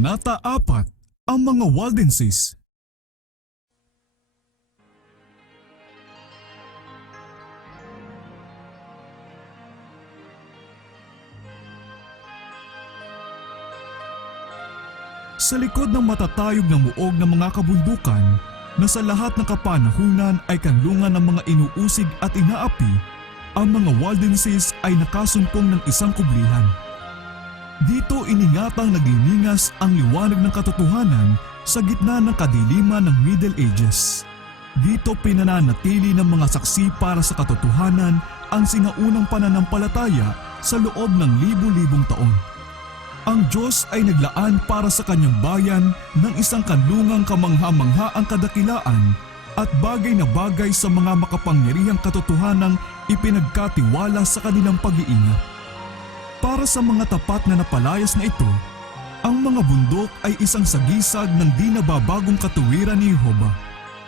Kabanata 4, ang mga Waldenses. Sa likod ng matatayog na muog ng mga kabundukan na sa lahat ng kapanahunan ay kanlungan ng mga inuusig at inaapi, ang mga Waldenses ay nakasumpong ng isang kublihan. Dito iningatang nagliningas ang liwanag ng katotohanan sa gitna ng kadiliman ng Middle Ages. Dito pinananatili ng mga saksi para sa katotohanan ang sinaunang pananampalataya sa loob ng libu-libong taon. Ang Diyos ay naglaan para sa kanyang bayan ng isang kanlungang kamangha-manghaang kadakilaan at bagay na bagay sa mga makapangyarihang katotohanang ipinagkatiwala sa kanilang pag-iingat. Para sa mga tapat na napalayas na ito, ang mga bundok ay isang sagisag ng di nababagong katuwiran ni Jehova.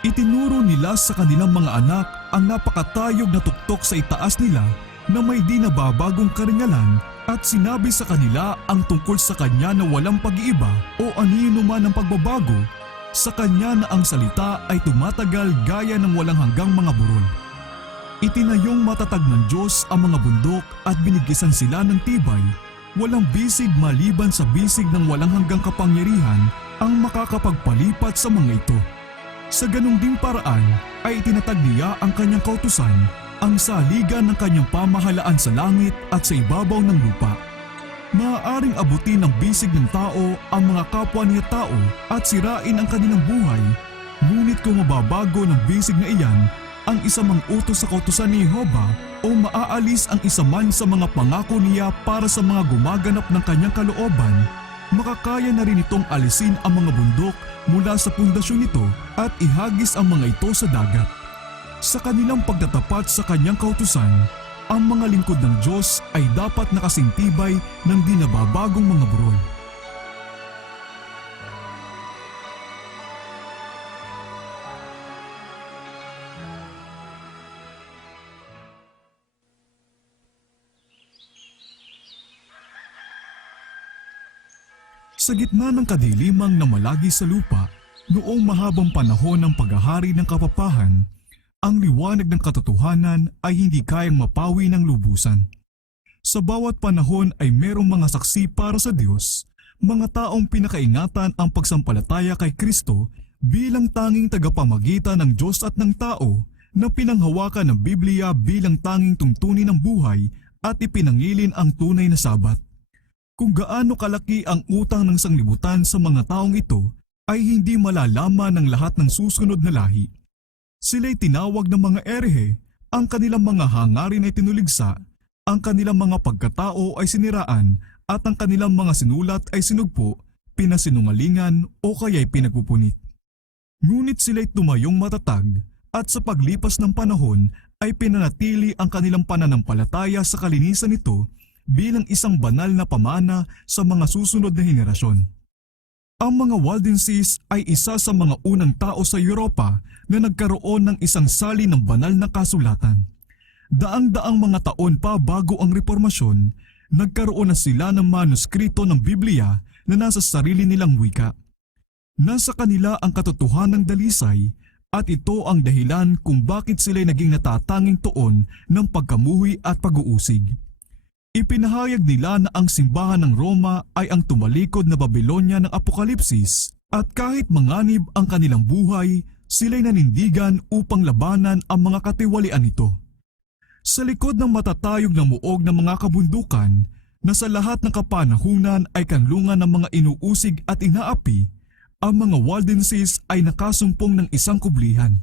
Itinuro nila sa kanilang mga anak ang napakatayog na tuktok sa itaas nila na may di nababagong karingalan at sinabi sa kanila ang tungkol sa kanya na walang pag-iiba o anino man ang pagbabago, sa kanya na ang salita ay tumatagal gaya ng walang hanggang mga burol. Itinayong matatag ng Diyos ang mga bundok at binigisan sila ng tibay, walang bisig maliban sa bisig ng walang hanggang kapangyarihan ang makakapagpalipat sa mga ito. Sa ganung ding paraan ay itinatag niya ang kanyang kautusan, ang saligan ng kanyang pamahalaan sa langit at sa ibabaw ng lupa. Maaaring abutin ng bisig ng tao ang mga kapwa niya tao at sirain ang kanilang buhay, ngunit kung mababago ng bisig na iyan ang isa mang utos sa kautusan ni Jehova o maaalis ang isa man sa mga pangako niya para sa mga gumaganap ng kanyang kalooban, makakaya na rin itong alisin ang mga bundok mula sa pundasyon nito at ihagis ang mga ito sa dagat. Sa kanilang pagtatapat sa kanyang kautusan, ang mga lingkod ng Diyos ay dapat nakasintibay ng di nababagong mga burol. Sa gitna ng kadilimang na malagi sa lupa, noong mahabang panahon ng paghahari ng kapapahan, ang liwanag ng katotohanan ay hindi kayang mapawi ng lubusan. Sa bawat panahon ay merong mga saksi para sa Diyos, mga taong pinakaingatan ang pagsampalataya kay Kristo bilang tanging tagapamagitan ng Diyos at ng tao na pinanghawakan ng Biblia bilang tanging tungtunin ng buhay at ipinangilin ang tunay na Sabat. Kung gaano kalaki ang utang ng sanglibutan sa mga taong ito ay hindi malalaman ng lahat ng susunod na lahi. Sila'y tinawag ng mga erehe, ang kanilang mga hangarin ay tinuligsa, ang kanilang mga pagkatao ay siniraan, at ang kanilang mga sinulat ay sinugpo, pinasinungalingan o kaya'y pinagpupunit. Ngunit sila'y tumayong matatag, at sa paglipas ng panahon ay pinanatili ang kanilang pananampalataya sa kalinisan nito bilang isang banal na pamana sa mga susunod na henerasyon. Ang mga Waldenses ay isa sa mga unang tao sa Europa na nagkaroon ng isang sali ng banal na kasulatan. Daang-daang mga taon pa bago ang Reformasyon, nagkaroon na sila ng manuskrito ng Biblia na nasa sarili nilang wika. Nasa kanila ang katotohanang dalisay at ito ang dahilan kung bakit sila'y naging natatanging tuon ng pagkamuhi at pag-uusig. Ipinahayag nila na ang simbahan ng Roma ay ang tumalikod na Babylonia ng Apokalipsis at kahit manganib ang kanilang buhay, sila'y nanindigan upang labanan ang mga katiwalian nito. Sa likod ng matatayog na muog ng mga kabundukan na sa lahat ng kapanahunan ay kanlungan ng mga inuusig at inaapi, ang mga Waldenses ay nakasumpong ng isang kublihan.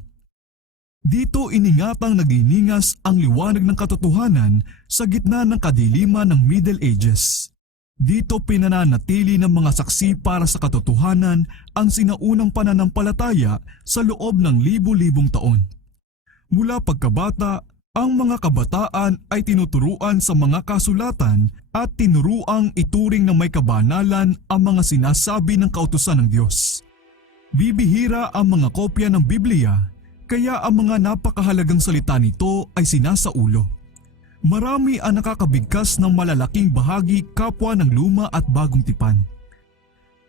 Dito iningatang nagliningas ang liwanag ng katotohanan sa gitna ng kadiliman ng Middle Ages. Dito pinananatili ng mga saksi para sa katotohanan ang sinaunang pananampalataya sa loob ng libu-libong taon. Mula pagkabata, ang mga kabataan ay tinuturuan sa mga kasulatan at tinuruang ituring na may kabanalan ang mga sinasabi ng kautusan ng Diyos. Bibihira ang mga kopya ng Biblia, kaya ang mga napakahalagang salita nito ay sinasaulo. Marami ang nakakabigkas ng malalaking bahagi kapwa ng luma at bagong tipan.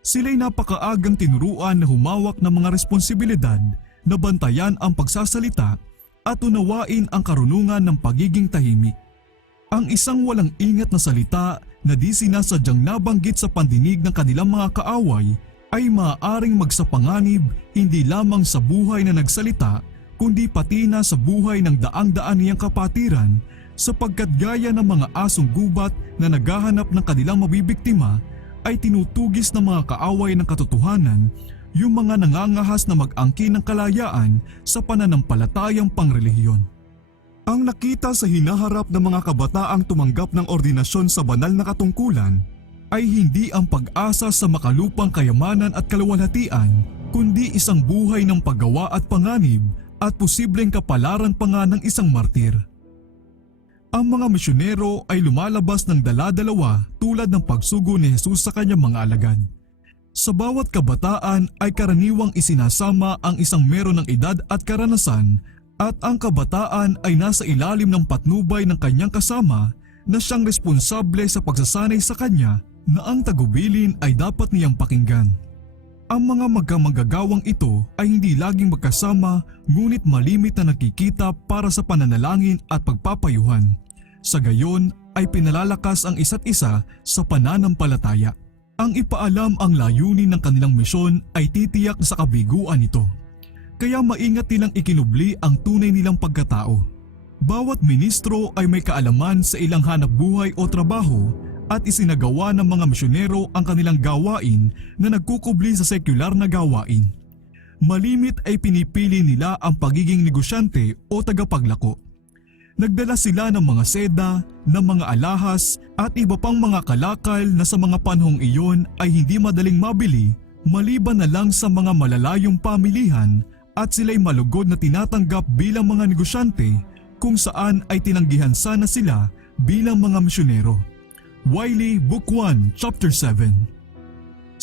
Sila'y napakaagang tinuruan na humawak ng mga responsibilidad na bantayan ang pagsasalita at unawain ang karunungan ng pagiging tahimik. Ang isang walang ingat na salita na di sinasadyang nabanggit sa pandinig ng kanilang mga kaaway ay maaaring magsapanganib hindi lamang sa buhay na nagsalita kundi pati na sa buhay ng daang-daan niyang kapatiran sapagkat gaya ng mga asong gubat na naghahanap ng kanilang mabibiktima ay tinutugis ng mga kaaway ng katotohanan yung mga nangangahas na mag-angkin ng kalayaan sa pananampalatayang pangrelihiyon. Ang nakita sa hinaharap ng mga kabataang tumanggap ng ordinasyon sa banal na katungkulan ay hindi ang pag-asa sa makalupang kayamanan at kaluwalhatian kundi isang buhay ng paggawa at panganib at posibleng kapalaran pa nga ng isang martir. Ang mga misyonero ay lumalabas ng dala-dalawa tulad ng pagsugo ni Jesus sa kanyang mga alagad. Sa bawat kabataan ay karaniwang isinasama ang isang meron ng edad at karanasan at ang kabataan ay nasa ilalim ng patnubay ng kanyang kasama na siyang responsable sa pagsasanay sa kanya na ang tagubilin ay dapat niyang pakinggan. Ang mga magkamagagawang ito ay hindi laging magkasama ngunit malimit na nakikita para sa pananalangin at pagpapayuhan. Sa gayon ay pinalalakas ang isa't isa sa pananampalataya. Ang ipaalam ang layunin ng kanilang misyon ay titiyak sa kabiguan nito. Kaya maingat nilang ikinubli ang tunay nilang pagkatao. Bawat ministro ay may kaalaman sa ilang hanap buhay o trabaho at isinagawa ng mga misyonero ang kanilang gawain na nagkukubli sa sekular na gawain. Malimit ay pinipili nila ang pagiging negosyante o tagapaglako. Nagdala sila ng mga seda, ng mga alahas at iba pang mga kalakal na sa mga panahong iyon ay hindi madaling mabili maliban na lang sa mga malalayong pamilihan at sila'y malugod na tinatanggap bilang mga negosyante kung saan ay tinanggihan sana sila bilang mga misyonero. Wiley, Book 1, Chapter 7.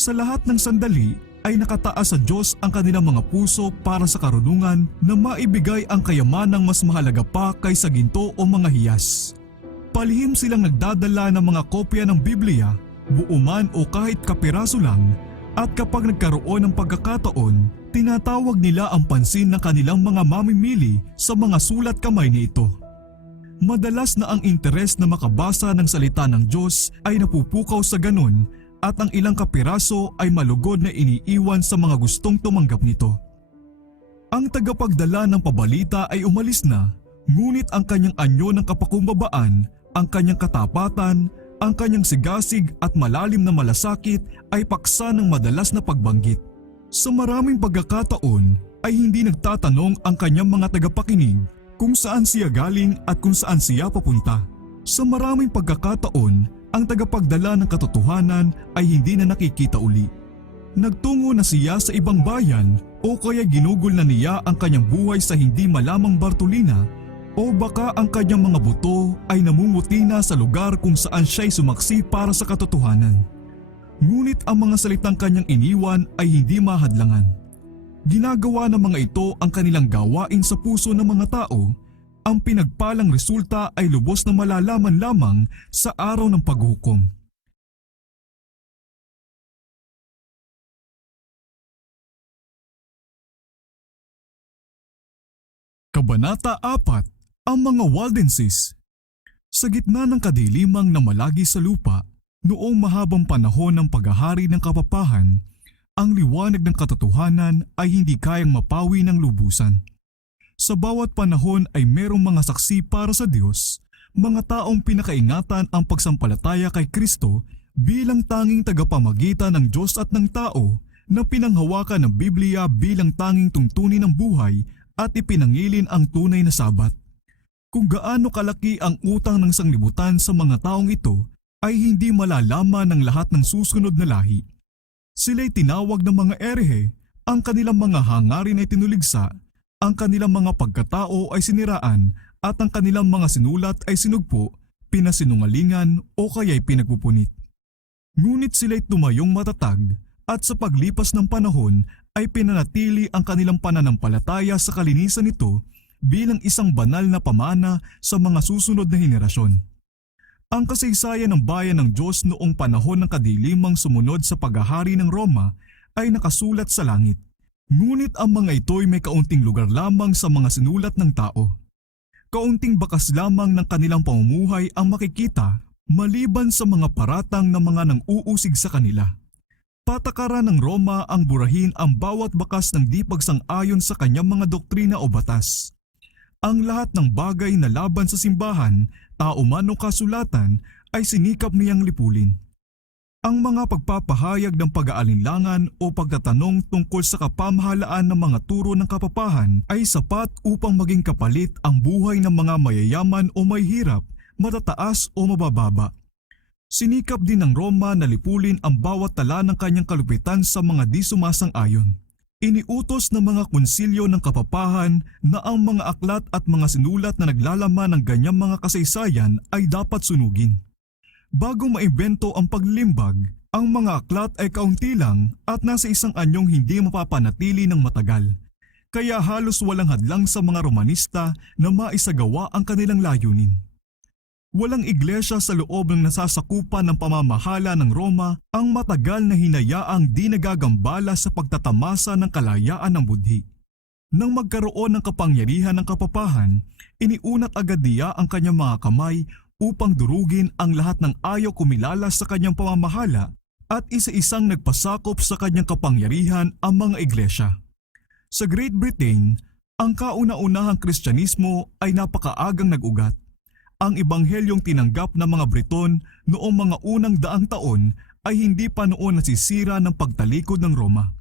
Sa lahat ng sandali ay nakataas sa Diyos ang kanilang mga puso para sa karunungan na maibigay ang kayamanang mas mahalaga pa kaysa ginto o mga hiyas. Palihim silang nagdadala ng mga kopya ng Biblia, buo man o kahit kapiraso lang, at kapag nagkaroon ng pagkakataon, tinatawag nila ang pansin ng kanilang mga mamimili sa mga sulat kamay na ito. Madalas na ang interes na makabasa ng salita ng Diyos ay napupukaw sa ganun at ang ilang kapiraso ay malugod na iniiwan sa mga gustong tumanggap nito. Ang tagapagdala ng pabalita ay umalis na, ngunit ang kanyang anyo ng kapakumbabaan, ang kanyang katapatan, ang kanyang sigasig at malalim na malasakit ay paksa ng madalas na pagbanggit. Sa maraming pagkakataon ay hindi nagtatanong ang kanyang mga tagapakinig kung saan siya galing at kung saan siya papunta. Sa maraming pagkakataon, ang tagapagdala ng katotohanan ay hindi na nakikita uli. Nagtungo na siya sa ibang bayan o kaya ginugol na niya ang kanyang buhay sa hindi malamang Bartolina o baka ang kanyang mga buto ay namumuti na sa lugar kung saan siya'y sumaksi para sa katotohanan. Ngunit ang mga salitang kanyang iniwan ay hindi mahadlangan. Ginagawa ng mga ito ang kanilang gawain sa puso ng mga tao. Ang pinagpalang resulta ay lubos na malalaman lamang sa araw ng paghukom. Kabanata 4. Ang mga Waldenses. Sa gitna ng kadilimang na malagi sa lupa, noong mahabang panahon ng paghahari ng kapapahan, ang liwanag ng katotohanan ay hindi kayang mapawi ng lubusan. Sa bawat panahon ay merong mga saksi para sa Diyos, mga taong pinakaingatan ang pagsampalataya kay Kristo bilang tanging tagapamagitan ng Diyos at ng tao na pinanghawakan ng Biblia bilang tanging tuntunin ng buhay at ipinangilin ang tunay na Sabat. Kung gaano kalaki ang utang ng sanglibutan sa mga taong ito ay hindi malalaman ng lahat ng susunod na lahi. Sila'y tinawag ng mga erehe, ang kanilang mga hangarin ay tinuligsa, ang kanilang mga pagkatao ay siniraan at ang kanilang mga sinulat ay sinugpo, pinasinungalingan o kaya'y pinagpupunit. Ngunit sila'y tumayong matatag at sa paglipas ng panahon ay pinanatili ang kanilang pananampalataya sa kalinisan nito bilang isang banal na pamana sa mga susunod na henerasyon. Ang kasaysayan ng bayan ng Diyos noong panahon ng kadilimang sumunod sa paghahari ng Roma ay nakasulat sa langit. Ngunit ang mga ito'y may kaunting lugar lamang sa mga sinulat ng tao. Kaunting bakas lamang ng kanilang pamumuhay ang makikita maliban sa mga paratang ng mga nang-uusig sa kanila. Patakaran ng Roma ang burahin ang bawat bakas ng di pagsang-ayon sa kanyang mga doktrina o batas. Ang lahat ng bagay na laban sa simbahan, tao man o kasulatan ay sinikap niyang lipulin. Ang mga pagpapahayag ng pag-aalinlangan o pagtatanong tungkol sa kapamahalaan ng mga turo ng kapapahan ay sapat upang maging kapalit ang buhay ng mga mayayaman o may hirap, matataas o mabababa. Sinikap din ng Roma na lipulin ang bawat tala ng kanyang kalupitan sa mga di sumasang-ayon. Iniutos ng mga konsilyo ng kapapahan na ang mga aklat at mga sinulat na naglalaman ng ganyang mga kasaysayan ay dapat sunugin. Bago maimbento ang paglimbag, ang mga aklat ay kaunti lang at nasa isang anyong hindi mapapanatili ng matagal. Kaya halos walang hadlang sa mga Romanista na maisagawa ang kanilang layunin. Walang iglesia sa loob ng nasasakupan ng pamamahala ng Roma ang matagal na hinayaang di nagagambala sa pagtatamasa ng kalayaan ng budhi. Nang magkaroon ng kapangyarihan ng kapapahan, iniunat agad niya ang kanyang mga kamay upang durugin ang lahat ng ayaw kumilala sa kanyang pamamahala at isa-isang nagpasakop sa kanyang kapangyarihan ang mga iglesia. Sa Great Britain, ang kauna-unahang Kristyanismo ay napakaagang nag-ugat. Ang ebanghelyong tinanggap ng mga Briton noong mga unang daang taon ay hindi pa noon nasisira ng pagtalikod ng Roma.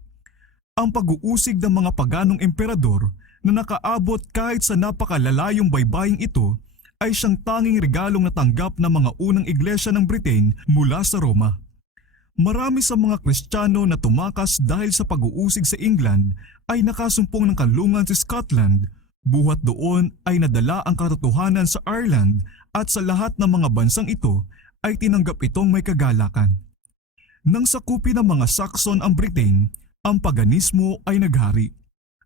Ang pag-uusig ng mga paganong emperador na nakaabot kahit sa napakalalayong baybaying ito ay siyang tanging regalong natanggap ng mga unang iglesia ng Britain mula sa Roma. Marami sa mga Kristiyano na tumakas dahil sa pag-uusig sa England ay nakasumpong ng kanlungan sa Scotland. Buhat doon ay nadala ang katotohanan sa Ireland at sa lahat ng mga bansang ito ay tinanggap itong may kagalakan. Nang sakupin ng mga Saxon ang Britain, ang paganismo ay naghari.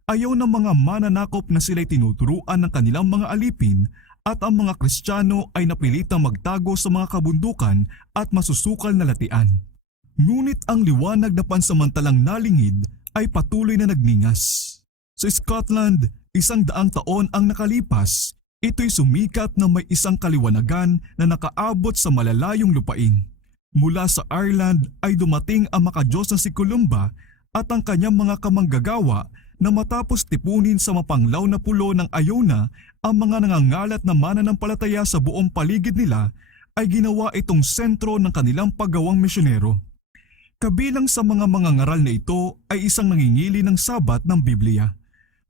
Ayaw ng mga mananakop na sila'y tinuturuan ng kanilang mga alipin at ang mga Kristiyano ay napilitang magtago sa mga kabundukan at masusukal na latian. Ngunit ang liwanag na pansamantalang nalingid ay patuloy na nagningas. Sa Scotland, 100 taon ang nakalipas, ito'y sumikat na may isang kaliwanagan na nakaabot sa malalayong lupain. Mula sa Ireland ay dumating ang makadiyos na si Columba at ang kanyang mga kamanggagawa na matapos tipunin sa mapanglaw na pulo ng Iona ang mga nangangalat na mananampalataya sa buong paligid nila ay ginawa itong sentro ng kanilang paggawang misyonero. Kabilang sa mga ngaral na ito ay isang nangingili ng sabat ng Biblia.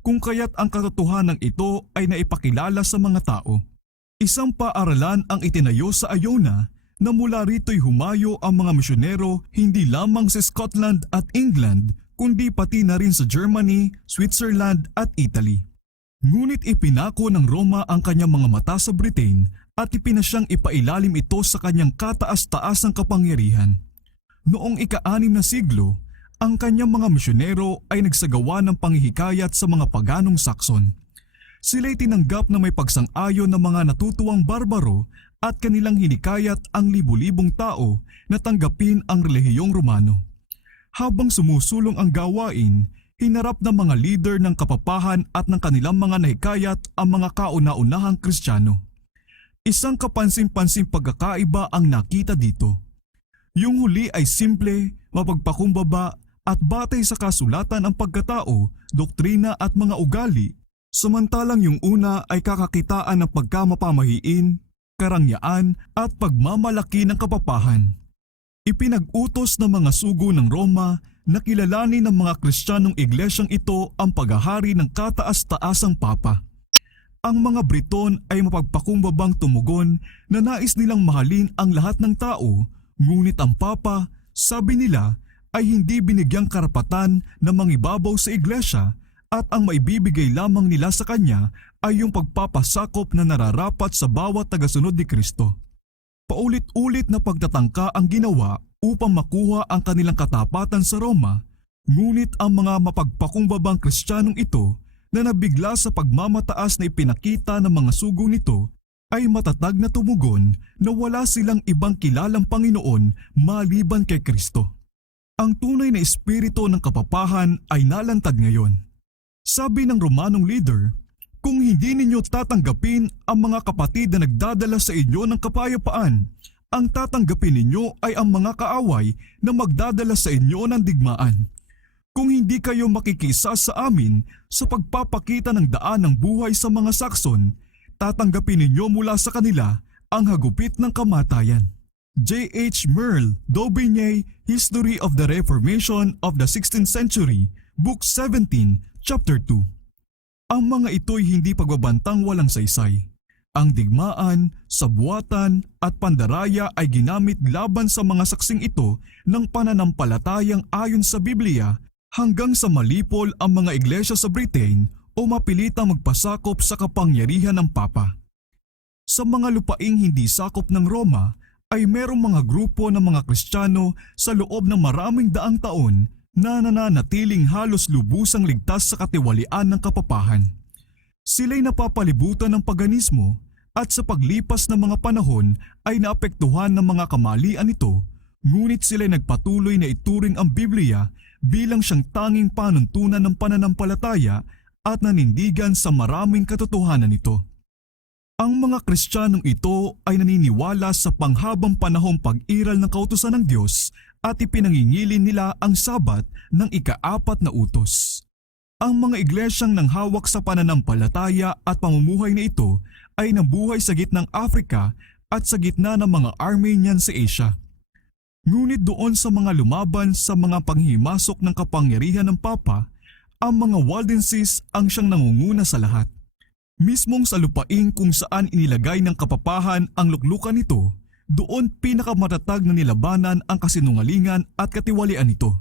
Kung kaya't ang katotohanan ito ay naipakilala sa mga tao. Isang paaralan ang itinayo sa Iona na mula rito'y humayo ang mga misyonero hindi lamang sa Scotland at England kundi pati na rin sa Germany, Switzerland at Italy. Ngunit ipinako ng Roma ang kanyang mga mata sa Britain at ipinasyang ipailalim ito sa kanyang kataas-taasang kapangyarihan. Noong ika-6 na siglo, ang kanyang mga misyonero ay nagsagawa ng panghihikayat sa mga paganong Saxon. Sila'y tinanggap na may pagsang-ayon ng mga natutuwang barbaro at kanilang hinikayat ang libu-libong tao na tanggapin ang relihiyong Romano. Habang sumusulong ang gawain, hinarap ng mga leader ng kapapahan at ng kanilang mga nahikayat ang mga kauna-unahang Kristiyano. Isang kapansin-pansing pagkakaiba ang nakita dito. Yung huli ay simple, mapagpakumbaba at batay sa kasulatan ang pagkatao, doktrina at mga ugali, samantalang yung una ay kakakitaan ng pagkamapamahiin, karangyaan at pagmamalaki ng kapapahan. Ipinag-utos ng mga sugo ng Roma na kilalanin ng mga Kristiyanong iglesyang ito ang paghahari ng kataas-taasang papa. Ang mga Briton ay mapagpakumbabang tumugon na nais nilang mahalin ang lahat ng tao, ngunit ang papa, sabi nila, ay hindi binigyang karapatan na mangibabaw sa iglesia at ang maibibigay lamang nila sa kanya ay yung pagpapasakop na nararapat sa bawat tagasunod ni Kristo. Paulit-ulit na pagtatangka ang ginawa upang makuha ang kanilang katapatan sa Roma, ngunit ang mga mapagpakumbabang Kristiyanong ito na nabigla sa pagmamataas na ipinakita ng mga sugo nito ay matatag na tumugon na wala silang ibang kilalang Panginoon maliban kay Kristo. Ang tunay na espiritu ng kapapahan ay nalantad ngayon. Sabi ng Romanong leader, kung hindi ninyo tatanggapin ang mga kapatid na nagdadala sa inyo ng kapayapaan, ang tatanggapin ninyo ay ang mga kaaway na magdadala sa inyo ng digmaan. Kung hindi kayo makikisa sa amin sa pagpapakita ng daan ng buhay sa mga Sakson, tatanggapin ninyo mula sa kanila ang hagupit ng kamatayan. J.H. Merle, Daubigny, History of the Reformation of the 16th Century, Book 17, Chapter 2. Ang mga ito'y hindi pagbabantang walang saysay. Ang digmaan, sabuatan at pandaraya ay ginamit laban sa mga saksing ito ng pananampalatayang ayon sa Biblia hanggang sa malipol ang mga iglesia sa Britain o mapilitang magpasakop sa kapangyarihan ng Papa. Sa mga lupaing hindi sakop ng Roma ay merong mga grupo ng mga Kristiyano sa loob ng maraming daang taon na nananatiling halos lubusang ligtas sa katiwalian ng kapapahan. Sila'y napapalibutan ng paganismo at sa paglipas ng mga panahon ay naapektuhan ng mga kamalian nito, ngunit sila'y nagpatuloy na ituring ang Biblia bilang siyang tanging panuntunan ng pananampalataya at nanindigan sa maraming katotohanan nito. Ang mga Kristiyanong ito ay naniniwala sa panghabang panahong pag-iral ng kautusan ng Diyos at ipinangingilin nila ang Sabat ng ika-4 na utos. Ang mga iglesyang nanghawak sa pananampalataya at pamumuhay na ito ay nabuhay sa gitnang Afrika at sa gitna ng mga Armenian sa Asia. Ngunit doon sa mga lumaban sa mga panghimasok ng kapangyarihan ng Papa, ang mga Waldenses ang siyang nangunguna sa lahat. Mismong sa lupain kung saan inilagay ng kapapahan ang luklukan nito, doon pinakamatatag na nilabanan ang kasinungalingan at katiwalian nito.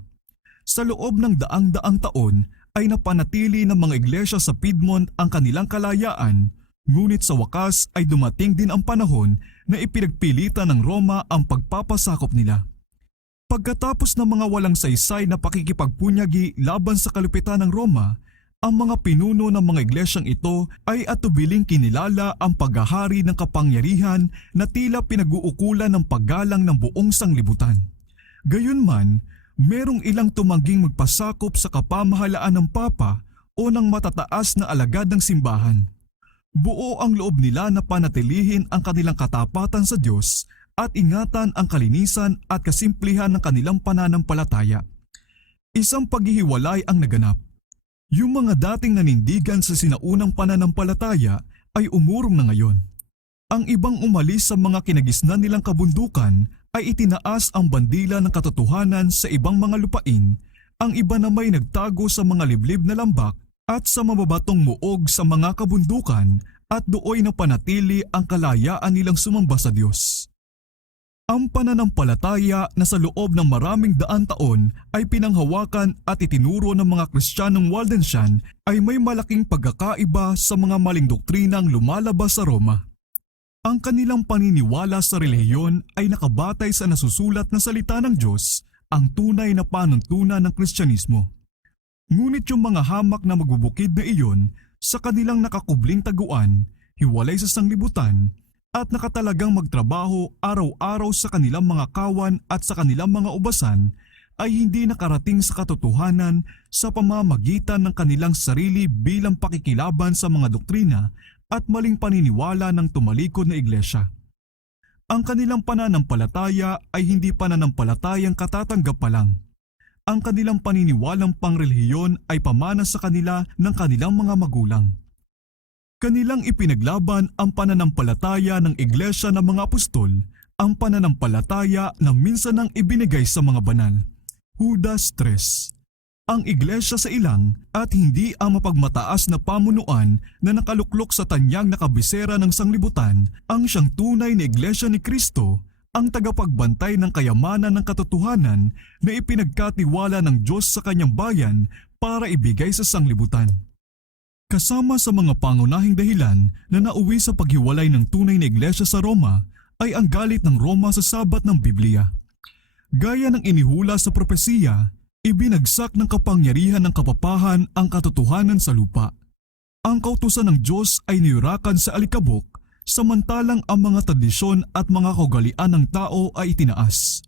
Sa loob ng daang-daang taon ay napanatili ng mga iglesia sa Piedmont ang kanilang kalayaan, ngunit sa wakas ay dumating din ang panahon na ipinagpilitan ng Roma ang pagpapasakop nila. Pagkatapos ng mga walang saysay na pakikipagpunyagi laban sa kalupitan ng Roma, ang mga pinuno ng mga iglesyang ito ay atubiling kinilala ang paghahari ng kapangyarihan na tila pinag-uukulan ng paggalang ng buong sanglibutan. Gayunman, merong ilang tumangging magpasakop sa kapamahalaan ng Papa o ng matataas na alagad ng simbahan. Buo ang loob nila na panatilihin ang kanilang katapatan sa Diyos at ingatan ang kalinisan at kasimplihan ng kanilang pananampalataya. Isang paghihiwalay ang naganap. Yung mga dating nanindigan sa sinaunang pananampalataya ay umurong na ngayon. Ang ibang umalis sa mga kinagisnan nilang kabundukan ay itinaas ang bandila ng katotohanan sa ibang mga lupain, ang iba na may nagtago sa mga liblib na lambak at sa mababatong muog sa mga kabundukan at dooy napanatili ang kalayaan nilang sumamba sa Diyos. Ang pananampalataya na sa loob ng maraming daan taon ay pinanghawakan at itinuro ng mga Kristiyanong Waldensian ay may malaking pagkakaiba sa mga maling doktrinang lumalabas sa Roma. Ang kanilang paniniwala sa relihiyon ay nakabatay sa nasusulat na salita ng Diyos, ang tunay na panuntunan ng Kristyanismo. Ngunit yung mga hamak na magbubukid na iyon sa kanilang nakakubling taguan, hiwalay sa sanglibutan, at nakatalagang magtrabaho araw-araw sa kanilang mga kawan at sa kanilang mga ubasan ay hindi nakarating sa katotohanan sa pamamagitan ng kanilang sarili bilang pakikilaban sa mga doktrina at maling paniniwala ng tumalikod na iglesia. Ang kanilang pananampalataya ay hindi pananampalatayang katatanggap pa lang. Ang kanilang paniniwalang pangrelihiyon ay pamana sa kanila ng kanilang mga magulang. Kanilang ipinaglaban ang pananampalataya ng iglesia ng mga apostol, ang pananampalataya na minsan ang ibinigay sa mga banal. Judas 3. Ang iglesia sa ilang at hindi ang mapagmataas na pamunuan na nakaluklok sa tanyag na kabisera ng sanglibutan ang siyang tunay na iglesia ni Kristo, ang tagapagbantay ng kayamanan ng katotohanan na ipinagkatiwala ng Diyos sa kanyang bayan para ibigay sa sanglibutan. Kasama sa mga pangunahing dahilan na nauwi sa paghiwalay ng tunay na iglesia sa Roma ay ang galit ng Roma sa Sabat ng Biblia. Gaya ng inihula sa propesiya, ibinagsak ng kapangyarihan ng kapapahan ang katotohanan sa lupa. Ang kautusan ng Diyos ay niyurakan sa alikabok, samantalang ang mga tradisyon at mga kaugalian ng tao ay itinaas.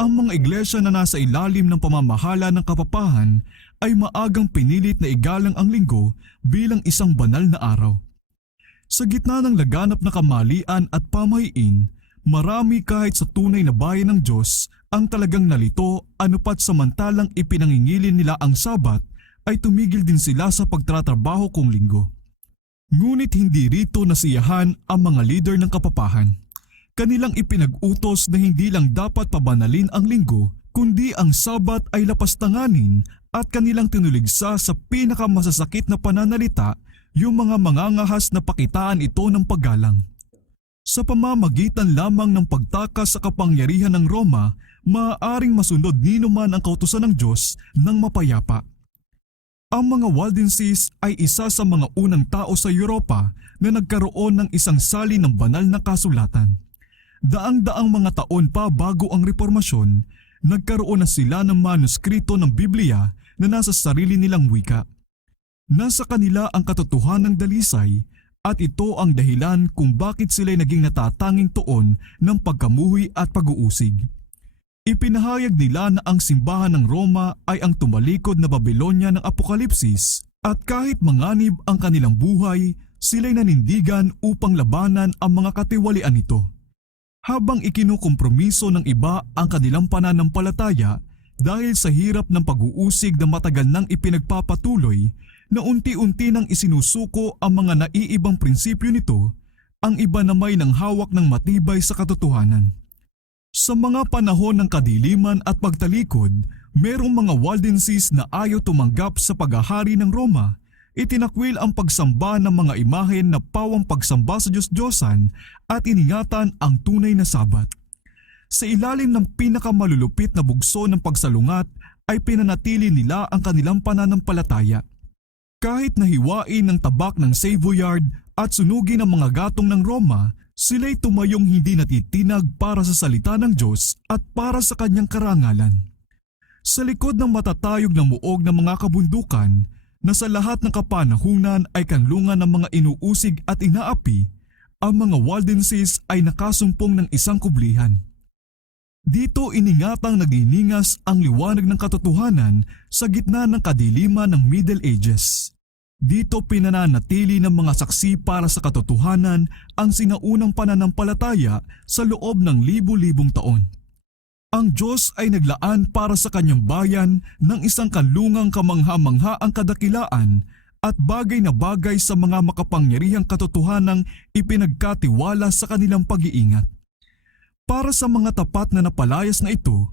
Ang mga iglesia na nasa ilalim ng pamamahala ng kapapahan ay maagang pinilit na igalang ang linggo bilang isang banal na araw. Sa gitna ng laganap na kamalian at pamahiin, marami kahit sa tunay na bayan ng Diyos ang talagang nalito anupat samantalang ipinangingilin nila ang Sabat ay tumigil din sila sa pagtratrabaho kung linggo. Ngunit hindi rito nasiyahan ang mga leader ng kapapahan. Kanilang ipinag-utos na hindi lang dapat pabanalin ang linggo, kundi ang Sabat ay lapastanganin at kanilang tinuligsa sa pinakamasasakit na pananalita yung mga mangangahas na pakitaan ito ng paggalang. Sa pamamagitan lamang ng pagtakas sa kapangyarihan ng Roma, maaaring masunod ninuman ang kautusan ng Diyos ng mapayapa. Ang mga Waldenses ay isa sa mga unang tao sa Europa na nagkaroon ng isang sali ng banal na kasulatan. Daang-daang mga taon pa bago ang Reformasyon, nagkaroon na sila ng manuskrito ng Biblia na nasa sarili nilang wika. Nasa kanila ang katotohanang dalisay at ito ang dahilan kung bakit sila'y naging natatanging tuon ng pagkamuhi at pag-uusig. Ipinahayag nila na ang simbahan ng Roma ay ang tumalikod na Babylonia ng Apokalipsis at kahit manganib ang kanilang buhay, sila'y nanindigan upang labanan ang mga katiwalian nito. Habang ikinukompromiso ng iba ang kanilang pananampalataya dahil sa hirap ng pag-uusig na matagal nang ipinagpapatuloy, na unti-unti nang isinusuko ang mga naiibang prinsipyo nito, ang iba na may nang hawak ng matibay sa katotohanan. Sa mga panahon ng kadiliman at pagtalikod, merong mga Waldenses na ayaw tumanggap sa paghahari ng Roma. Itinakwil ang pagsamba ng mga imahen na pawang pagsamba sa Diyos-Diyosan at iningatan ang tunay na Sabat. Sa ilalim ng pinakamalulupit na bugso ng pagsalungat ay pinanatili nila ang kanilang pananampalataya. Kahit nahiwain ng tabak ng Savoyard at sunugin ang mga gatong ng Roma, sila'y tumayong hindi natitinag para sa salita ng Diyos at para sa kanyang karangalan. Sa likod ng matatayog na muog ng mga kabundukan, na sa lahat ng kapanahunan ay kanlungan ng mga inuusig at inaapi, ang mga Waldenses ay nakasumpong ng isang kublihan. Dito iningatang nagniningas ang liwanag ng katotohanan sa gitna ng kadiliman ng Middle Ages. Dito pinananatili ng mga saksi para sa katotohanan ang sinaunang pananampalataya sa loob ng libu-libong taon. Ang Diyos ay naglaan para sa kanyang bayan ng isang kanlungang kamangha-manghaang kadakilaan at bagay na bagay sa mga makapangyarihang katotohanang ipinagkatiwala sa kanilang pag-iingat. Para sa mga tapat na napalayas na ito,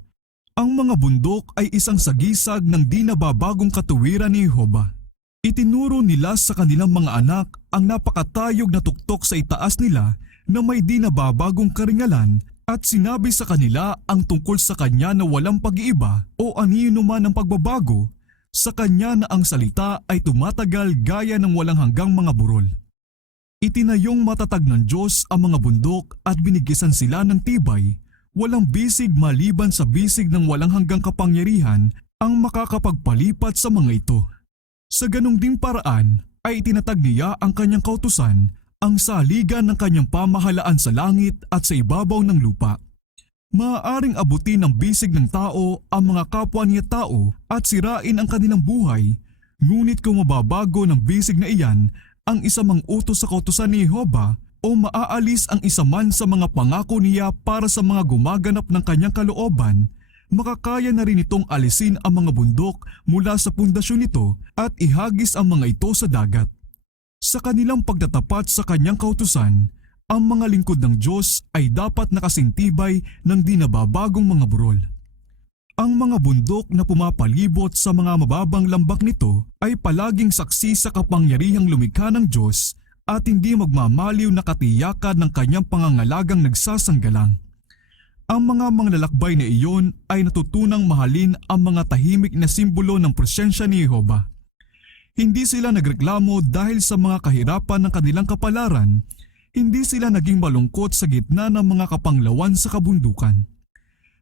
ang mga bundok ay isang sagisag ng di nababagong katuwiran ni Jehovah. Itinuro nila sa kanilang mga anak ang napakatayog na tuktok sa itaas nila na may di nababagong karingalan at sinabi sa kanila ang tungkol sa kanya na walang pag-iiba o anino man ang pagbabago, sa kanya na ang salita ay tumatagal gaya ng walang hanggang mga burol. Itinayong matatag ng Diyos ang mga bundok at binigisan sila ng tibay, walang bisig maliban sa bisig ng walang hanggang kapangyarihan ang makakapagpalipat sa mga ito. Sa ganung ding paraan ay itinatag niya ang kanyang kautusan, ang saligan ng kanyang pamahalaan sa langit at sa ibabaw ng lupa. Maaaring abutin ng bisig ng tao ang mga kapwa niya tao at sirain ang kanilang buhay, ngunit kung mababago ng bisig na iyan ang isa mang utos sa kautusan ni Jehovah o maaalis ang isa man sa mga pangako niya para sa mga gumaganap ng kanyang kalooban, makakaya na rin itong alisin ang mga bundok mula sa pundasyon nito at ihagis ang mga ito sa dagat. Sa kanilang pagtatapat sa kanyang kautusan, ang mga lingkod ng Diyos ay dapat nakasintibay ng di nababagong mga burol. Ang mga bundok na pumapalibot sa mga mababang lambak nito ay palaging saksi sa kapangyarihang lumikha ng Diyos at hindi magmamaliw na katiyakan ng kanyang pangangalagang nagsasanggalang. Ang mga manglalakbay na iyon ay natutunang mahalin ang mga tahimik na simbolo ng presensya ni Jehovah. Hindi sila nagreklamo dahil sa mga kahirapan ng kanilang kapalaran, hindi sila naging malungkot sa gitna ng mga kapanglawan sa kabundukan.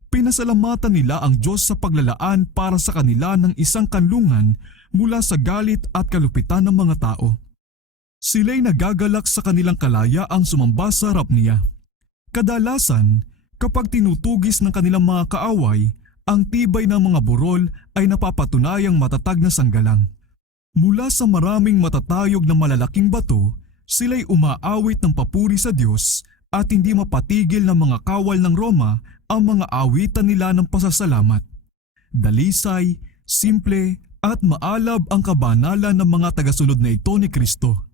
Pinasalamatan nila ang Diyos sa paglalaan para sa kanila ng isang kanlungan mula sa galit at kalupitan ng mga tao. Sila'y nagagalak sa kanilang kalayaang sumamba sa harap niya. Kadalasan, kapag tinutugis ng kanilang mga kaaway, ang tibay ng mga burol ay napapatunayang matatag na sanggalang. Mula sa maraming matatayog na malalaking bato, sila'y umaawit ng papuri sa Diyos at hindi mapatigil ng mga kawal ng Roma ang mga awitan nila ng pasasalamat. Dalisay, simple at maalab ang kabanalan ng mga tagasunod na ito ni Kristo.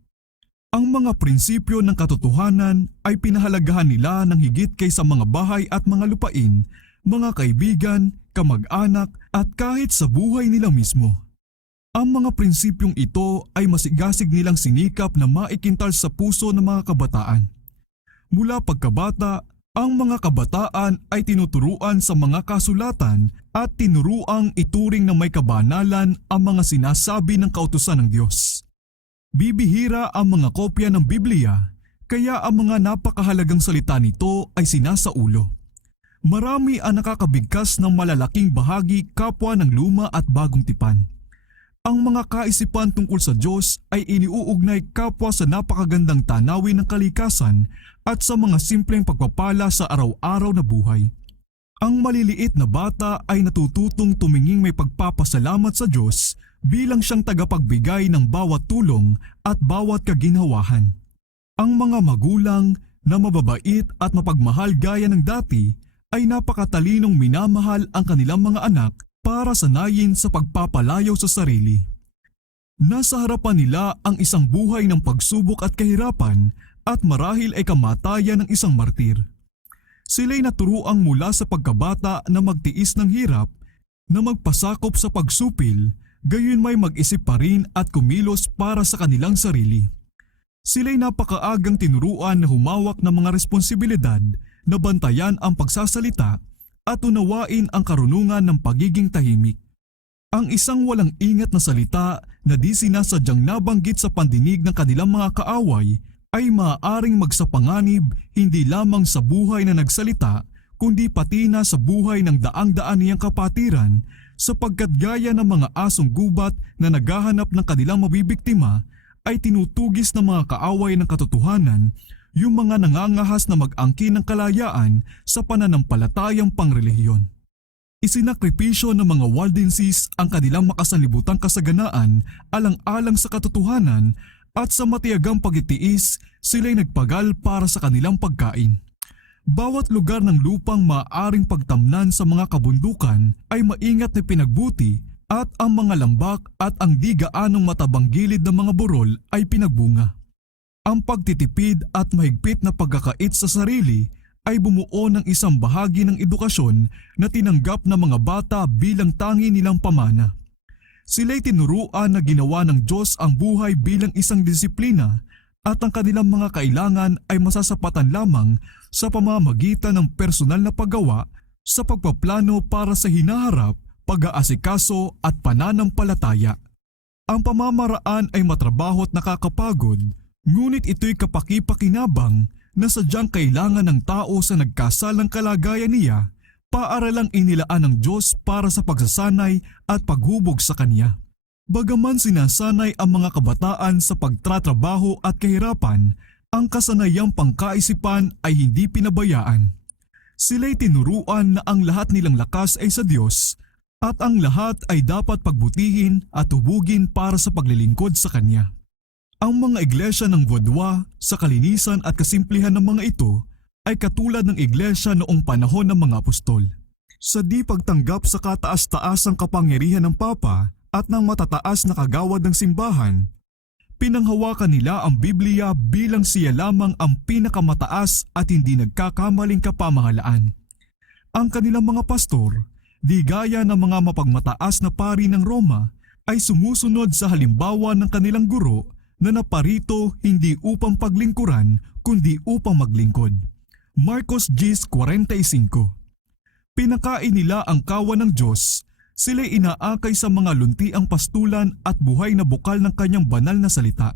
Ang mga prinsipyo ng katotohanan ay pinahalagahan nila ng higit kaysa mga bahay at mga lupain, mga kaibigan, kamag-anak at kahit sa buhay nila mismo. Ang mga prinsipyong ito ay masigasig nilang sinikap na maikintal sa puso ng mga kabataan. Mula pagkabata, ang mga kabataan ay tinuturuan sa mga kasulatan at tinuruang ituring na may kabanalan ang mga sinasabi ng kautusan ng Diyos. Bibihira ang mga kopya ng Biblia, kaya ang mga napakahalagang salita nito ay sinasaulo. Marami ang nakakabigkas ng malalaking bahagi kapwa ng luma at bagong tipan. Ang mga kaisipan tungkol sa Diyos ay iniuugnay kapwa sa napakagandang tanawin ng kalikasan at sa mga simpleng pagpapala sa araw-araw na buhay. Ang maliliit na bata ay natututong tuminging may pagpapasalamat sa Diyos bilang siyang tagapagbigay ng bawat tulong at bawat kaginhawahan. Ang mga magulang na mababait at mapagmahal gaya ng dati ay napakatalinong minamahal ang kanilang mga anak para sanayin sa pagpapalayaw sa sarili. Nasa harapan nila ang isang buhay ng pagsubok at kahirapan at marahil ay kamatayan ng isang martir. Sila'y naturuang mula sa pagkabata na magtiis ng hirap, na magpasakop sa pagsupil, gayon may mag-isip pa rin at kumilos para sa kanilang sarili. Sila'y napakaagang tinuruan na humawak ng mga responsibilidad, na bantayan ang pagsasalita at unawain ang karunungan ng pagiging tahimik. Ang isang walang ingat na salita na di sinasadyang nabanggit sa pandinig ng kanilang mga kaaway ay maaaring magsapanganib hindi lamang sa buhay na nagsalita kundi pati na sa buhay ng daang-daan niyang kapatiran, sapagkat gaya ng mga asong gubat na naghahanap ng kanilang mabibiktima ay tinutugis ng mga kaaway ng katotohanan yung mga nangangahas na mag-angkin ng kalayaan sa pananampalatayang pangrelihiyon. Isinakripisyo ng mga Waldenses ang kanilang makasanlibutang kasaganaan alang-alang sa katotohanan at sa matiyagang pagtitiis sila'y nagpagal para sa kanilang pagkain. Bawat lugar ng lupang maaaring pagtamnan sa mga kabundukan ay maingat na pinagbuti at ang mga lambak at ang di gaanong matabang gilid ng mga burol ay pinagbunga. Ang pagtitipid at mahigpit na pagkakait sa sarili ay bumuo ng isang bahagi ng edukasyon na tinanggap ng mga bata bilang tangi nilang pamana. Sila'y tinuruan na ginawa ng Diyos ang buhay bilang isang disiplina at ang kanilang mga kailangan ay masasapatan lamang sa pamamagitan ng personal na paggawa sa pagpaplano para sa hinaharap, pag-aasikaso at pananampalataya. Ang pamamaraan ay matrabaho at nakakapagod, ngunit ito'y kapaki-pakinabang na sadyang kailangan ng tao sa nagkasalang kalagayan niya, paaralang inilaan ng Diyos para sa pagsasanay at paghubog sa Kanya. Bagaman sinasanay ang mga kabataan sa pagtratrabaho at kahirapan, ang kasanayang pangkaisipan ay hindi pinabayaan. Sila'y tinuruan na ang lahat nilang lakas ay sa Diyos at ang lahat ay dapat pagbutihin at hubugin para sa paglilingkod sa Kanya. Ang mga iglesia ng Vaudois sa kalinisan at kasimplihan ng mga ito ay katulad ng iglesia noong panahon ng mga apostol. Sa di pagtanggap sa kataas-taasang kapangyarihan ng Papa at ng matataas na kagawad ng simbahan, pinanghawakan nila ang Biblia bilang siya lamang ang pinakamataas at hindi nagkakamaling kapamahalaan. Ang kanilang mga pastor, di gaya ng mga mapagmataas na pari ng Roma, ay sumusunod sa halimbawa ng kanilang guro na naparito hindi upang paglingkuran kundi upang maglingkod. Marcos 10:45. Pinakain nila ang kawan ng Diyos, sila'y inaakay sa mga luntiang pastulan at buhay na bukal ng kanyang banal na salita.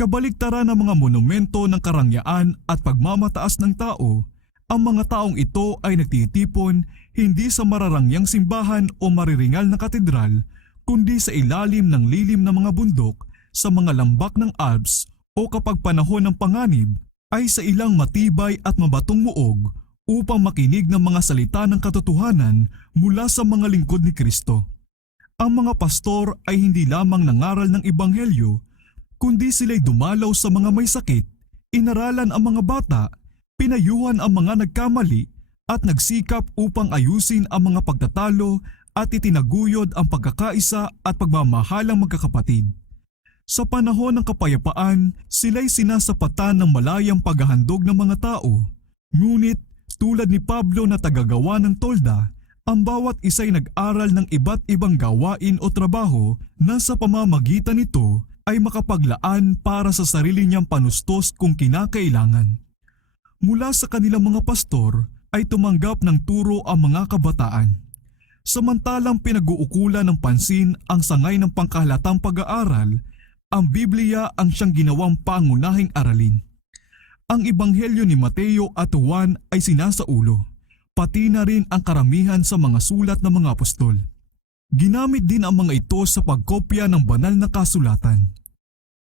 Kabaligtaran ng mga monumento ng karangyaan at pagmamataas ng tao, ang mga taong ito ay nagtitipon hindi sa mararangyang simbahan o mariringal na katedral, kundi sa ilalim ng lilim ng mga bundok, sa mga lambak ng Alps o kapag panahon ng panganib ay sa ilang matibay at mabatong muog upang makinig ng mga salita ng katotohanan mula sa mga lingkod ni Kristo. Ang mga pastor ay hindi lamang nangaral ng ebanghelyo, kundi sila'y dumalaw sa mga may sakit, inaralan ang mga bata, pinayuhan ang mga nagkamali at nagsikap upang ayusin ang mga pagtatalo at itinaguyod ang pagkakaisa at pagmamahalang magkakapatid. Sa panahon ng kapayapaan, sila'y sinasapatan ng malayang paghahandog ng mga tao. Ngunit tulad ni Pablo na tagagawa ng tolda, ang bawat isa'y nag-aral ng iba't ibang gawain o trabaho na sa pamamagitan nito ay makapaglaan para sa sarili niyang panustos kung kinakailangan. Mula sa kanilang mga pastor ay tumanggap ng turo ang mga kabataan. Samantalang pinag-uukulan ng pansin ang sangay ng pangkahalatang pag-aaral, ang Biblia ang siyang ginawang pangunahing aralin. Ang Ebanghelyo ni Mateo at Juan ay sinasaulo, pati na rin ang karamihan sa mga sulat ng mga apostol. Ginamit din ang mga ito sa pagkopya ng banal na kasulatan.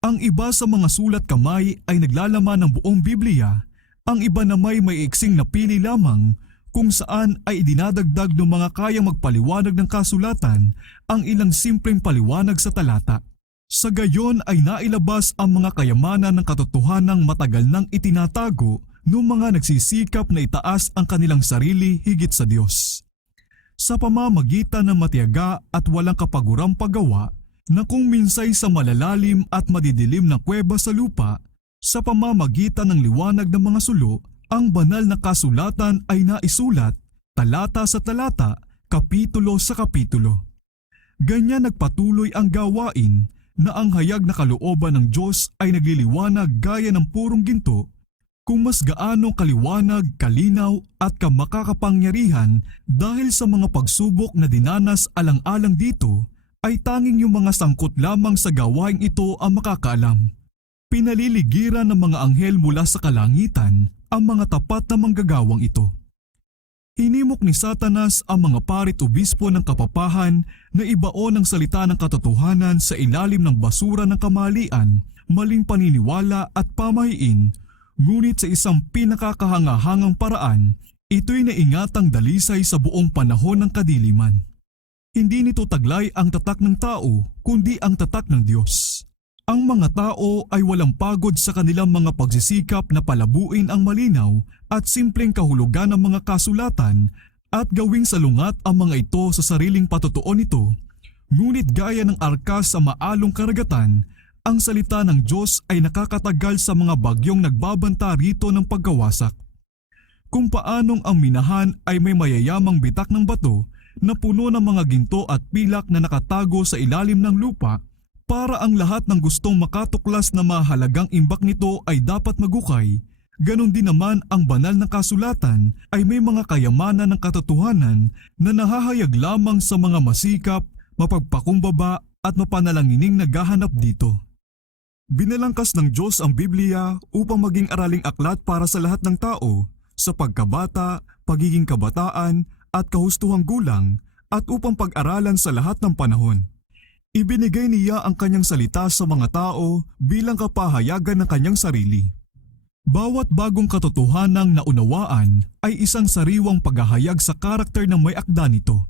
Ang iba sa mga sulat kamay ay naglalaman ng buong Biblia, ang iba na may maiiksing napili lamang kung saan ay idinadagdag ng mga kayang magpaliwanag ng kasulatan ang ilang simpleng paliwanag sa talata. Sa gayon ay nailabas ang mga kayamanan ng katotohanang matagal nang itinatago ng mga nagsisikap na itaas ang kanilang sarili higit sa Diyos. Sa pamamagitan ng matiyaga at walang kapagurang paggawa na kung minsay sa malalalim at madidilim na kuweba sa lupa, sa pamamagitan ng liwanag ng mga sulo, ang banal na kasulatan ay naisulat, talata sa talata, kapitulo sa kapitulo. Ganyan nagpatuloy ang gawain na ang hayag na kalooban ng Diyos ay nagliliwanag gaya ng purong ginto, kung mas gaano kaliwanag, kalinaw at kamakakapangyarihan dahil sa mga pagsubok na dinanas alang-alang dito, ay tanging yung mga sangkot lamang sa gawaing ito ang makakaalam. Pinaliligiran ng mga anghel mula sa kalangitan ang mga tapat na manggagawang ito. Hinimok ni Satanas ang mga parit obispo ng kapapahan na ibaon ang salita ng katotohanan sa ilalim ng basura ng kamalian, maling paniniwala at pamahiin, ngunit sa isang pinakakahangahangang paraan, ito'y naingatang dalisay sa buong panahon ng kadiliman. Hindi nito taglay ang tatak ng tao, kundi ang tatak ng Diyos. Ang mga tao ay walang pagod sa kanilang mga pagsisikap na palabuin ang malinaw at simpleng kahulugan ng mga kasulatan at gawing salungat ang mga ito sa sariling patotoo nito. Ngunit gaya ng arkas sa maalong karagatan, ang salita ng Diyos ay nakakatagal sa mga bagyong nagbabanta rito ng pagkawasak. Kung paanong ang minahan ay may mayayamang bitak ng bato na puno ng mga ginto at pilak na nakatago sa ilalim ng lupa, para ang lahat ng gustong makatuklas na mahalagang imbak nito ay dapat magukay, ganon din naman ang banal na kasulatan ay may mga kayamanan ng katotohanan na nahahayag lamang sa mga masikap, mapagpakumbaba at mapanalangining naghahanap dito. Binalangkas ng Diyos ang Biblia upang maging araling aklat para sa lahat ng tao, sa pagkabata, pagiging kabataan at kahustuhang gulang at upang pag-aralan sa lahat ng panahon. Ibinigay niya ang kanyang salita sa mga tao bilang kapahayagan ng kanyang sarili. Bawat bagong katotohanang naunawaan ay isang sariwang paghahayag sa karakter ng may akda nito.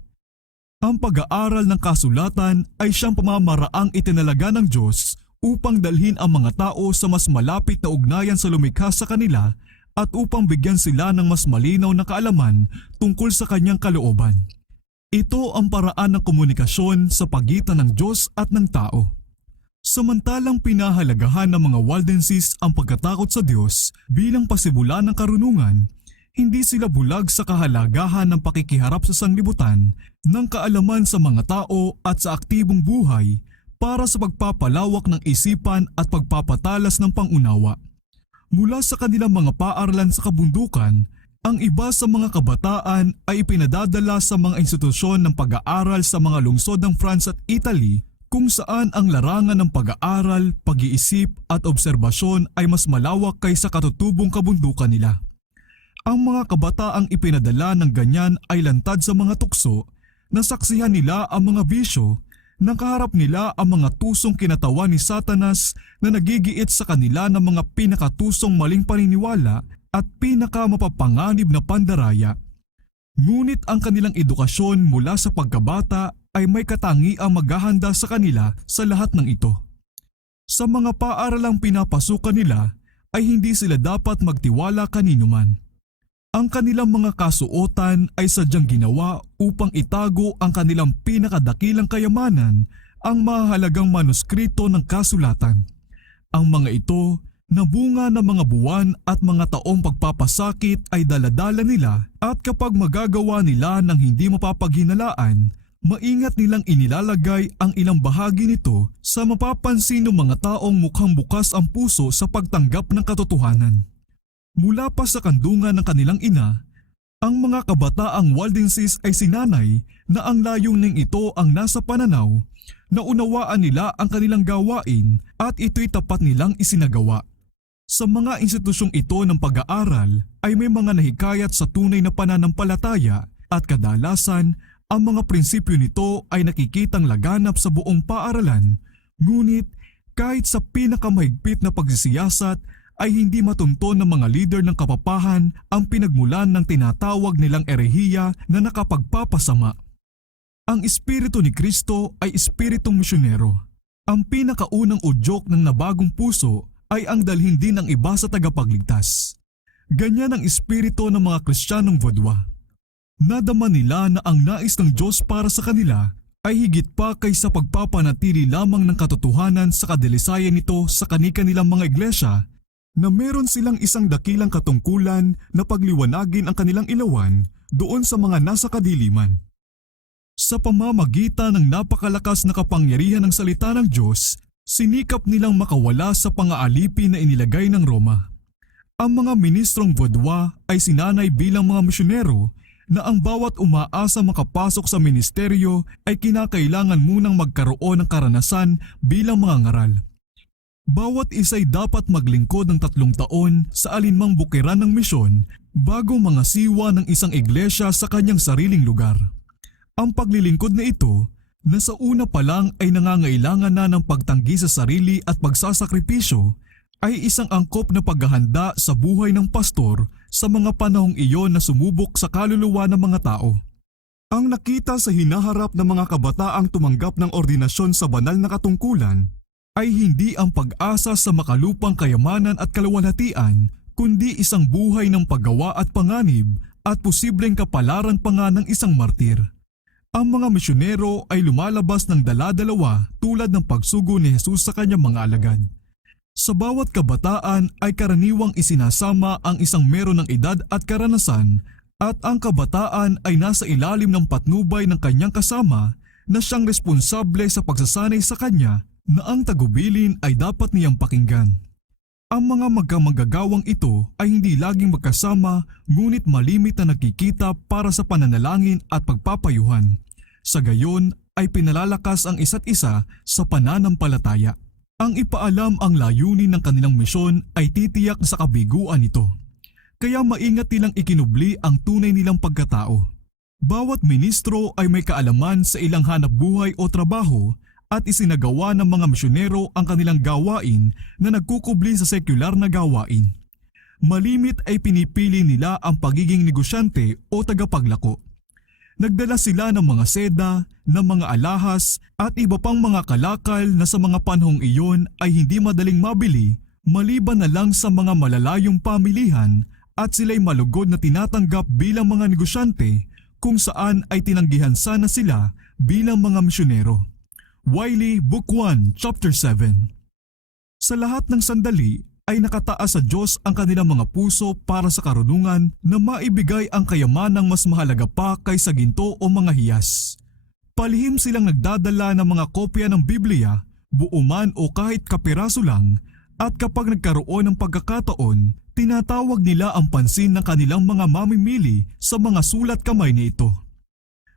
Ang pag-aaral ng kasulatan ay siyang pamamaraang itinalaga ng Diyos upang dalhin ang mga tao sa mas malapit na ugnayan sa lumikha sa kanila at upang bigyan sila ng mas malinaw na kaalaman tungkol sa kanyang kalooban. Ito ang paraan ng komunikasyon sa pagitan ng Diyos at ng tao. Samantalang pinahalagahan ng mga Waldenses ang pagkatakot sa Diyos bilang pasimula ng karunungan, hindi sila bulag sa kahalagahan ng pakikiharap sa sanglibutan, ng kaalaman sa mga tao at sa aktibong buhay para sa pagpapalawak ng isipan at pagpapatalas ng pangunawa. Mula sa kanilang mga paaralan sa kabundukan, ang iba sa mga kabataan ay ipinadadala sa mga institusyon ng pag-aaral sa mga lungsod ng France at Italy kung saan ang larangan ng pag-aaral, pag-iisip at obserbasyon ay mas malawak kaysa katutubong kabundukan nila. Ang mga kabataang ipinadala ng ganyan ay lantad sa mga tukso, nasaksihan nila ang mga bisyo, Nakaharap nila ang mga tusong kinatawan ni Satanas na nagigiit sa kanila ng mga pinakatusong maling paniniwala at pinakamapapanganib na pandaraya. Ngunit ang kanilang edukasyon mula sa pagkabata ay may katangiang maghahanda sa kanila sa lahat ng ito. Sa mga paaralang pinapasukan nila ay hindi sila dapat magtiwala kanino man. Ang kanilang mga kasuotan ay sadyang ginawa upang itago ang kanilang pinakadakilang kayamanan, ang mahalagang manuskrito ng kasulatan. Ang mga ito na bunga ng mga buwan at mga taong pagpapasakit ay daladala nila, at kapag magagawa nila ng hindi mapapaghinalaan, maingat nilang inilalagay ang ilang bahagi nito sa mapapansin ng mga taong mukhang bukas ang puso sa pagtanggap ng katotohanan. Mula pa sa kandungan ng kanilang ina, ang mga kabataang Waldenses ay sinanay na ang layuning ito ang nasa pananaw na unawaan nila ang kanilang gawain at ito'y tapat nilang isinagawa. Sa mga institusyong ito ng pag-aaral ay may mga nahikayat sa tunay na pananampalataya, at kadalasan ang mga prinsipyo nito ay nakikitang laganap sa buong paaralan, ngunit kahit sa pinakamahigpit na pagsisiyasat ay hindi matunton ng mga lider ng kapapahan ang pinagmulan ng tinatawag nilang erehiya na nakapagpapasama. Ang Espiritu ni Kristo ay espiritong misyonero. Ang pinakaunang udyok ng nabagong puso ay ang dalhin din ng iba sa tagapagligtas. Ganyan ang espiritu ng mga Kristiyanong Vodwa. Nadama nila na ang nais ng Diyos para sa kanila ay higit pa kaysa pagpapanatili lamang ng katotohanan sa kadilisayan nito sa kani-kanilang mga iglesia, na meron silang isang dakilang katungkulan na pagliwanagin ang kanilang ilawan doon sa mga nasa kadiliman. Sa pamamagitan ng napakalakas na kapangyarihan ng salita ng Diyos, sinikap nilang makawala sa pang-aalipin na inilagay ng Roma. Ang mga ministrong Vodwa ay sinanay bilang mga misyonero na ang bawat umaasa makapasok sa ministeryo ay kinakailangan munang magkaroon ng karanasan bilang mga ngaral. Bawat isa'y dapat maglingkod ng 3 taon sa alinmang bukiran ng misyon bago mga siwa ng isang iglesia sa kanyang sariling lugar. Ang paglilingkod na ito, na sa una pa lang ay nangangailangan na ng pagtanggi sa sarili at pagsasakripisyo, ay isang angkop na paghahanda sa buhay ng pastor sa mga panahong iyon na sumubok sa kaluluwa ng mga tao. Ang nakita sa hinaharap ng mga kabataang tumanggap ng ordinasyon sa banal na katungkulan ay hindi ang pag-asa sa makalupang kayamanan at kaluwalhatian, kundi isang buhay ng paggawa at panganib at posibleng kapalaran pa nga ng isang martir. Ang mga misyonero ay lumalabas ng dala-dalawa tulad ng pagsugo ni Jesus sa kanyang mga alagad. Sa bawat kabataan ay karaniwang isinasama ang isang meron ng edad at karanasan, at ang kabataan ay nasa ilalim ng patnubay ng kanyang kasama na siyang responsable sa pagsasanay sa kanya na ang tagubilin ay dapat niyang pakinggan. Ang mga magkamagagawang ito ay hindi laging magkasama, ngunit malimit na nakikita para sa pananalangin at pagpapayuhan. Sa gayon ay pinalalakas ang isa't isa sa pananampalataya. Ang ipaalam ang layunin ng kanilang misyon ay titiyak sa kabiguan nito. Kaya maingat nilang ikinubli ang tunay nilang pagkatao. Bawat ministro ay may kaalaman sa ilang hanap buhay o trabaho, at isinagawa ng mga misyonero ang kanilang gawain na nagkukubli sa sekular na gawain. Malimit ay pinipili nila ang pagiging negosyante o tagapaglako. Nagdala sila ng mga seda, ng mga alahas at iba pang mga kalakal na sa mga panahong iyon ay hindi madaling mabili, maliban na lang sa mga malalayong pamilihan, at sila'y malugod na tinatanggap bilang mga negosyante, kung saan ay tinanggihan sana sila bilang mga misyonero. Wiley, Book 1, Chapter 7. Sa lahat ng sandali ay nakataas sa Diyos ang kanilang mga puso para sa karunungan na maibigay ang kayamanang mas mahalaga pa kaysa ginto o mga hiyas. Palihim silang nagdadala ng mga kopya ng Biblia, buo man o kahit kapiraso lang, at kapag nagkaroon ng pagkakataon, tinatawag nila ang pansin ng kanilang mga mamimili sa mga sulat kamay ni ito.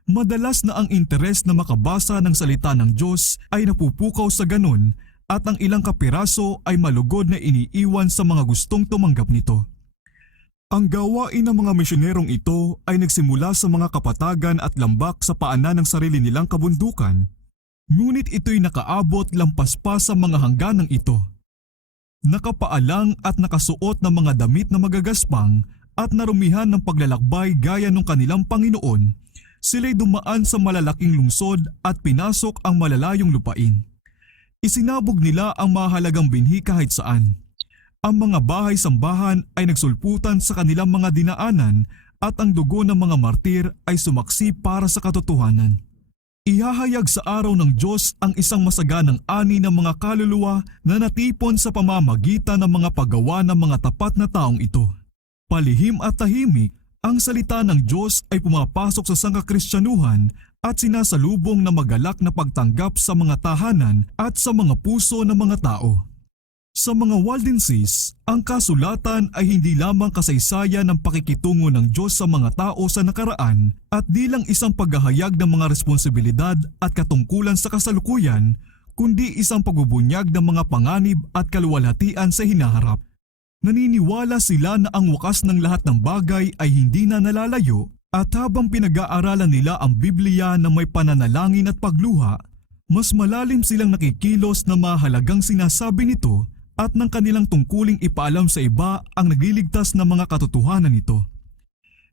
Madalas na ang interes na makabasa ng salita ng Diyos ay napupukaw sa ganun, at ang ilang kapiraso ay malugod na iniiwan sa mga gustong tumanggap nito. Ang gawain ng mga misyonerong ito ay nagsimula sa mga kapatagan at lambak sa paanan ng sarili nilang kabundukan. Ngunit ito'y nakaabot lampas pa sa mga hangganang ito. Nakapaalang at nakasuot ng mga damit na magagaspang at narumihan ng paglalakbay gaya ng kanilang Panginoon, sila'y dumaan sa malalaking lungsod at pinasok ang malalayong lupain. Isinabog nila ang mahalagang binhi kahit saan. Ang mga bahay-sambahan ay nagsulputan sa kanilang mga dinaanan at ang dugo ng mga martir ay sumaksi para sa katotohanan. Ihahayag sa araw ng Diyos ang isang masaganang ani ng mga kaluluwa na natipon sa pamamagitan ng mga paggawa ng mga tapat na taong ito. Palihim at tahimik, ang salita ng Diyos ay pumapasok sa sangkakristyanuhan at sinasalubong na magalak na pagtanggap sa mga tahanan at sa mga puso ng mga tao. Sa mga Waldenses, ang kasulatan ay hindi lamang kasaysayan ng pakikitungo ng Diyos sa mga tao sa nakaraan at di lang isang paghahayag ng mga responsibilidad at katungkulan sa kasalukuyan, kundi isang pagbubunyag ng mga panganib at kaluwalhatian sa hinaharap. Naniniwala sila na ang wakas ng lahat ng bagay ay hindi na nalalayo at habang pinag-aaralan nila ang Biblia na may pananalangin at pagluha, mas malalim silang nakikilos na mahalagang sinasabi nito at ng kanilang tungkuling ipaalam sa iba ang nagliligtas na mga katotohanan nito.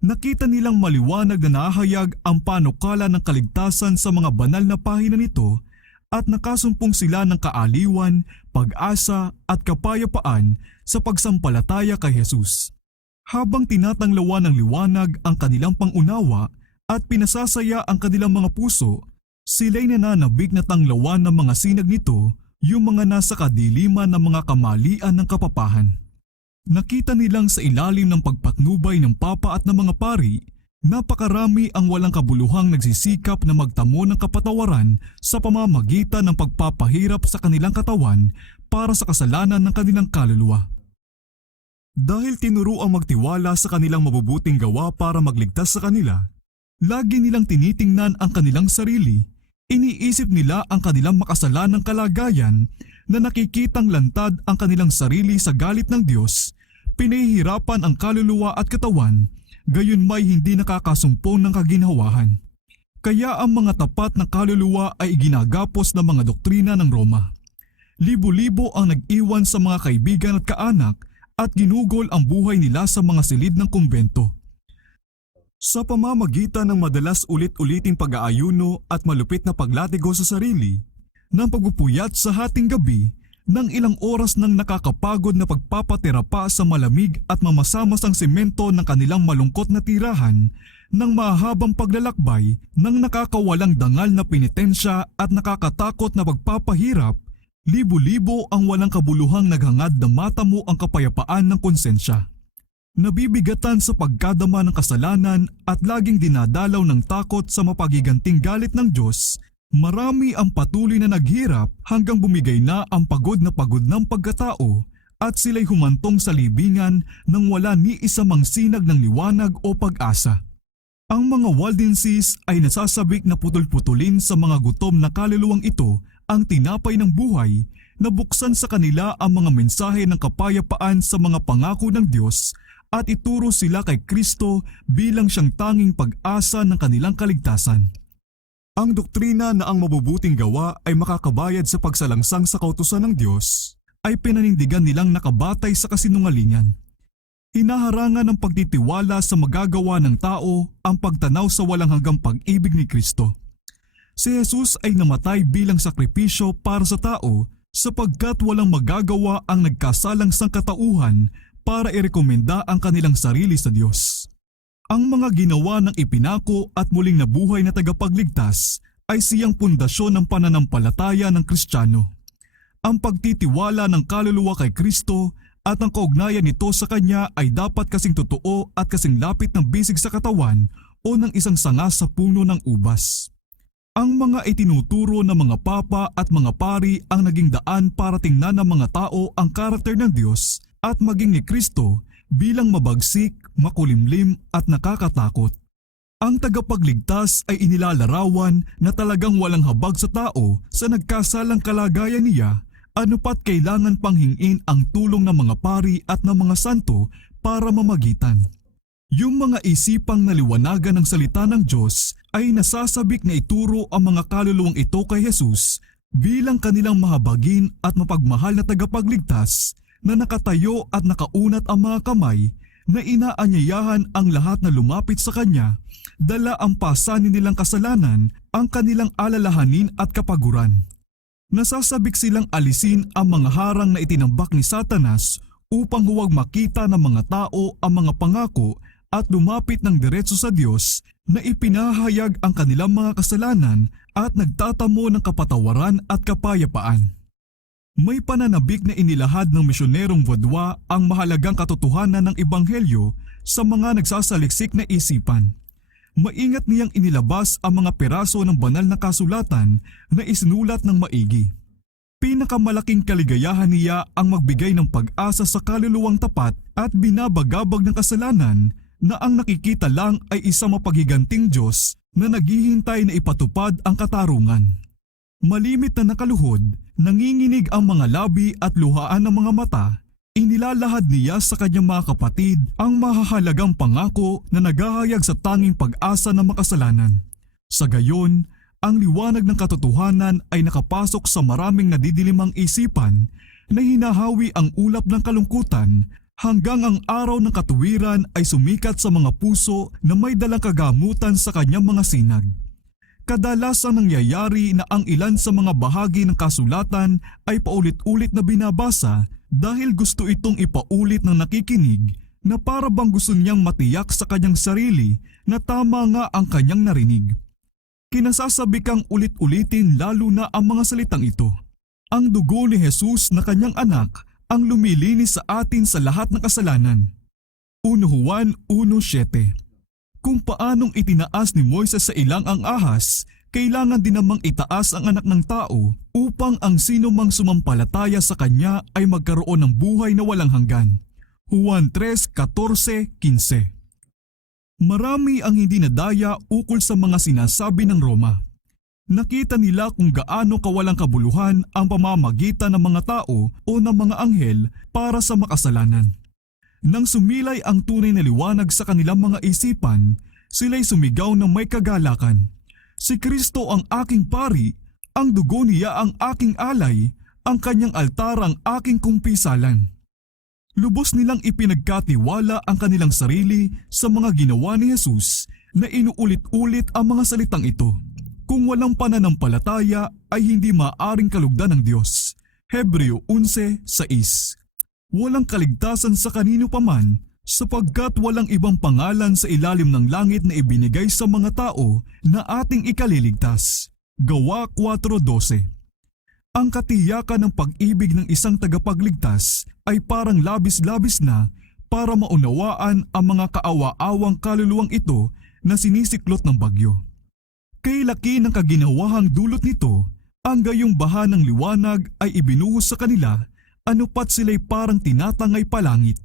Nakita nilang maliwanag na nahayag ang panukala ng kaligtasan sa mga banal na pahina nito at nakasumpong sila ng kaaliwan, pag-asa at kapayapaan sa pagsampalataya kay Jesus. Habang tinatanglawan ng liwanag ang kanilang pangunawa at pinasasaya ang kanilang mga puso, sila'y nananabik na tanglawan ng mga sinag nito, yung mga nasa kadiliman ng mga kamalian ng kapapahan. Nakita nilang sa ilalim ng pagpatnubay ng papa at ng mga pari, napakarami ang walang kabuluhang nagsisikap na magtamo ng kapatawaran sa pamamagitan ng pagpapahirap sa kanilang katawan para sa kasalanan ng kanilang kaluluwa. Dahil tinuruang magtiwala sa kanilang mabubuting gawa para magligtas sa kanila, lagi nilang tinitingnan ang kanilang sarili. Iniisip nila ang kanilang makasalanang kalagayan na nakikitang lantad ang kanilang sarili sa galit ng Diyos, pinahihirapan ang kaluluwa at katawan, gayon may hindi nakakasumpong ng kaginhawahan. Kaya ang mga tapat na kaluluwa ay ginagapos ng mga doktrina ng Roma. Libo-libo ang nag-iwan sa mga kaibigan at kaanak at ginugol ang buhay nila sa mga silid ng kumbento. Sa pamamagitan ng madalas ulit-uliting pag-aayuno at malupit na paglatigo sa sarili, ng pagpupuyat sa hating gabi, ng ilang oras ng nakakapagod na pagpapatira pa sa malamig at mamasamasang semento ng kanilang malungkot na tirahan, ng mahabang paglalakbay, ng nakakawalang dangal na penitensya at nakakatakot na pagpapahirap, libo-libo ang walang kabuluhang naghangad na matamo ang kapayapaan ng konsensya. Nabibigatan sa pagkadama ng kasalanan at laging dinadalaw ng takot sa mapagiganting galit ng Diyos, marami ang patuloy na naghirap hanggang bumigay na ang pagod ng pagkatao at sila'y humantong sa libingan nang wala ni isa mang sinag ng liwanag o pag-asa. Ang mga Waldenses ay nasasabik na putol-putulin sa mga gutom na kaluluwang ito ang tinapay ng buhay, na buksan sa kanila ang mga mensahe ng kapayapaan sa mga pangako ng Diyos at ituro sila kay Kristo bilang siyang tanging pag-asa ng kanilang kaligtasan. Ang doktrina na ang mabubuting gawa ay makakabayad sa pagsalangsang sa kautusan ng Diyos ay pinanindigan nilang nakabatay sa kasinungalingan. Hinaharangan ng pagtitiwala sa magagawa ng tao ang pagtanaw sa walang hanggang pag-ibig ni Kristo. Si Jesus ay namatay bilang sakripisyo para sa tao sapagkat walang magagawa ang nagkasalang sangkatauhan para irekomenda ang kanilang sarili sa Diyos. Ang mga ginawa ng ipinako at muling nabuhay na tagapagligtas ay siyang pundasyon ng pananampalataya ng Kristiyano. Ang pagtitiwala ng kaluluwa kay Kristo at ang kaugnayan nito sa Kanya ay dapat kasing totoo at kasing lapit ng bisig sa katawan o ng isang sanga sa puno ng ubas. Ang mga itinuturo ng mga papa at mga pari ang naging daan para tingnan ng mga tao ang karakter ng Diyos at maging ni Kristo bilang mabagsik, makulimlim at nakakatakot. Ang tagapagligtas ay inilalarawan na talagang walang habag sa tao sa nagkasalang kalagayan niya, anupat kailangan pang hingin ang tulong ng mga pari at ng mga santo para mamagitan. Yung mga isipang naliwanagan ng salita ng Diyos ay nasasabik na ituro ang mga kaluluwang ito kay Jesus bilang kanilang mahabagin at mapagmahal na tagapagligtas na nakatayo at nakaunat ang mga kamay na inaanyayahan ang lahat na lumapit sa Kanya, dala ang pasanin nilang kasalanan, ang kanilang alalahanin at kapaguran. Nasasabik silang alisin ang mga harang na itinambak ni Satanas upang huwag makita ng mga tao ang mga pangako at lumapit ng diretso sa Diyos na ipinahayag ang kanilang mga kasalanan at nagtatamo ng kapatawaran at kapayapaan. May pananabik na inilahad ng misyonerong Wadwa ang mahalagang katotohanan ng Ebanghelyo sa mga nagsasaliksik na isipan. Maingat niyang inilabas ang mga peraso ng banal na kasulatan na isinulat ng maigi. Pinakamalaking kaligayahan niya ang magbigay ng pag-asa sa kaluluwang tapat at binabagabag ng kasalanan na ang nakikita lang ay isang mapaghiganting Diyos na naghihintay na ipatupad ang katarungan. Malimit na nakaluhod, nanginginig ang mga labi at luhaan ng mga mata, inilalahad niya sa kanyang mga kapatid ang mahahalagang pangako na naghahayag sa tanging pag-asa ng makasalanan. Sa gayon, ang liwanag ng katotohanan ay nakapasok sa maraming nadidilimang isipan na hinahawi ang ulap ng kalungkutan hanggang ang araw ng katuwiran ay sumikat sa mga puso na may dalang kagamutan sa kanyang mga sinag. Kadalasan nangyayari na ang ilan sa mga bahagi ng kasulatan ay paulit-ulit na binabasa dahil gusto itong ipaulit ng nakikinig na para bang gusto niyang matiyak sa kanyang sarili na tama nga ang kanyang narinig. Kinasasabi kang ulit-ulitin lalo na ang mga salitang ito. Ang dugo ni Jesus na kanyang anak ang lumilinis sa atin sa lahat ng kasalanan. 1 Juan 1:7. Kung paanong itinaas ni Moises sa ilang ang ahas, kailangan din namang itaas ang anak ng tao upang ang sino mang sumampalataya sa kanya ay magkaroon ng buhay na walang hanggan. Juan 3:14-15. Marami ang hindi nadaya ukol sa mga sinasabi ng Roma. Nakita nila kung gaano kawalang kabuluhan ang pamamagitan ng mga tao o ng mga anghel para sa makasalanan. Nang sumilay ang tunay na liwanag sa kanilang mga isipan, sila'y sumigaw ng may kagalakan. Si Kristo ang aking pari, ang dugo niya ang aking alay, ang kanyang altar ang aking kumpisalan. Lubos nilang ipinagkatiwala ang kanilang sarili sa mga ginawa ni Jesus na inuulit-ulit ang mga salitang ito. Kung walang pananampalataya ay hindi maaring kalugdan ng Diyos. Hebreo 11:6. Walang kaligtasan sa kanino paman sapagkat walang ibang pangalan sa ilalim ng langit na ibinigay sa mga tao na ating ikaliligtas. Gawa 4:12. Ang katiyakan ng pag-ibig ng isang tagapagligtas ay parang labis-labis na para maunawaan ang mga kaawa-awang kaluluwang ito na sinisiklot ng bagyo. Kay laki ng kaginawahang dulot nito, ang gayong baha ng liwanag ay ibinuhos sa kanila, anupat sila'y parang tinatangay palangit.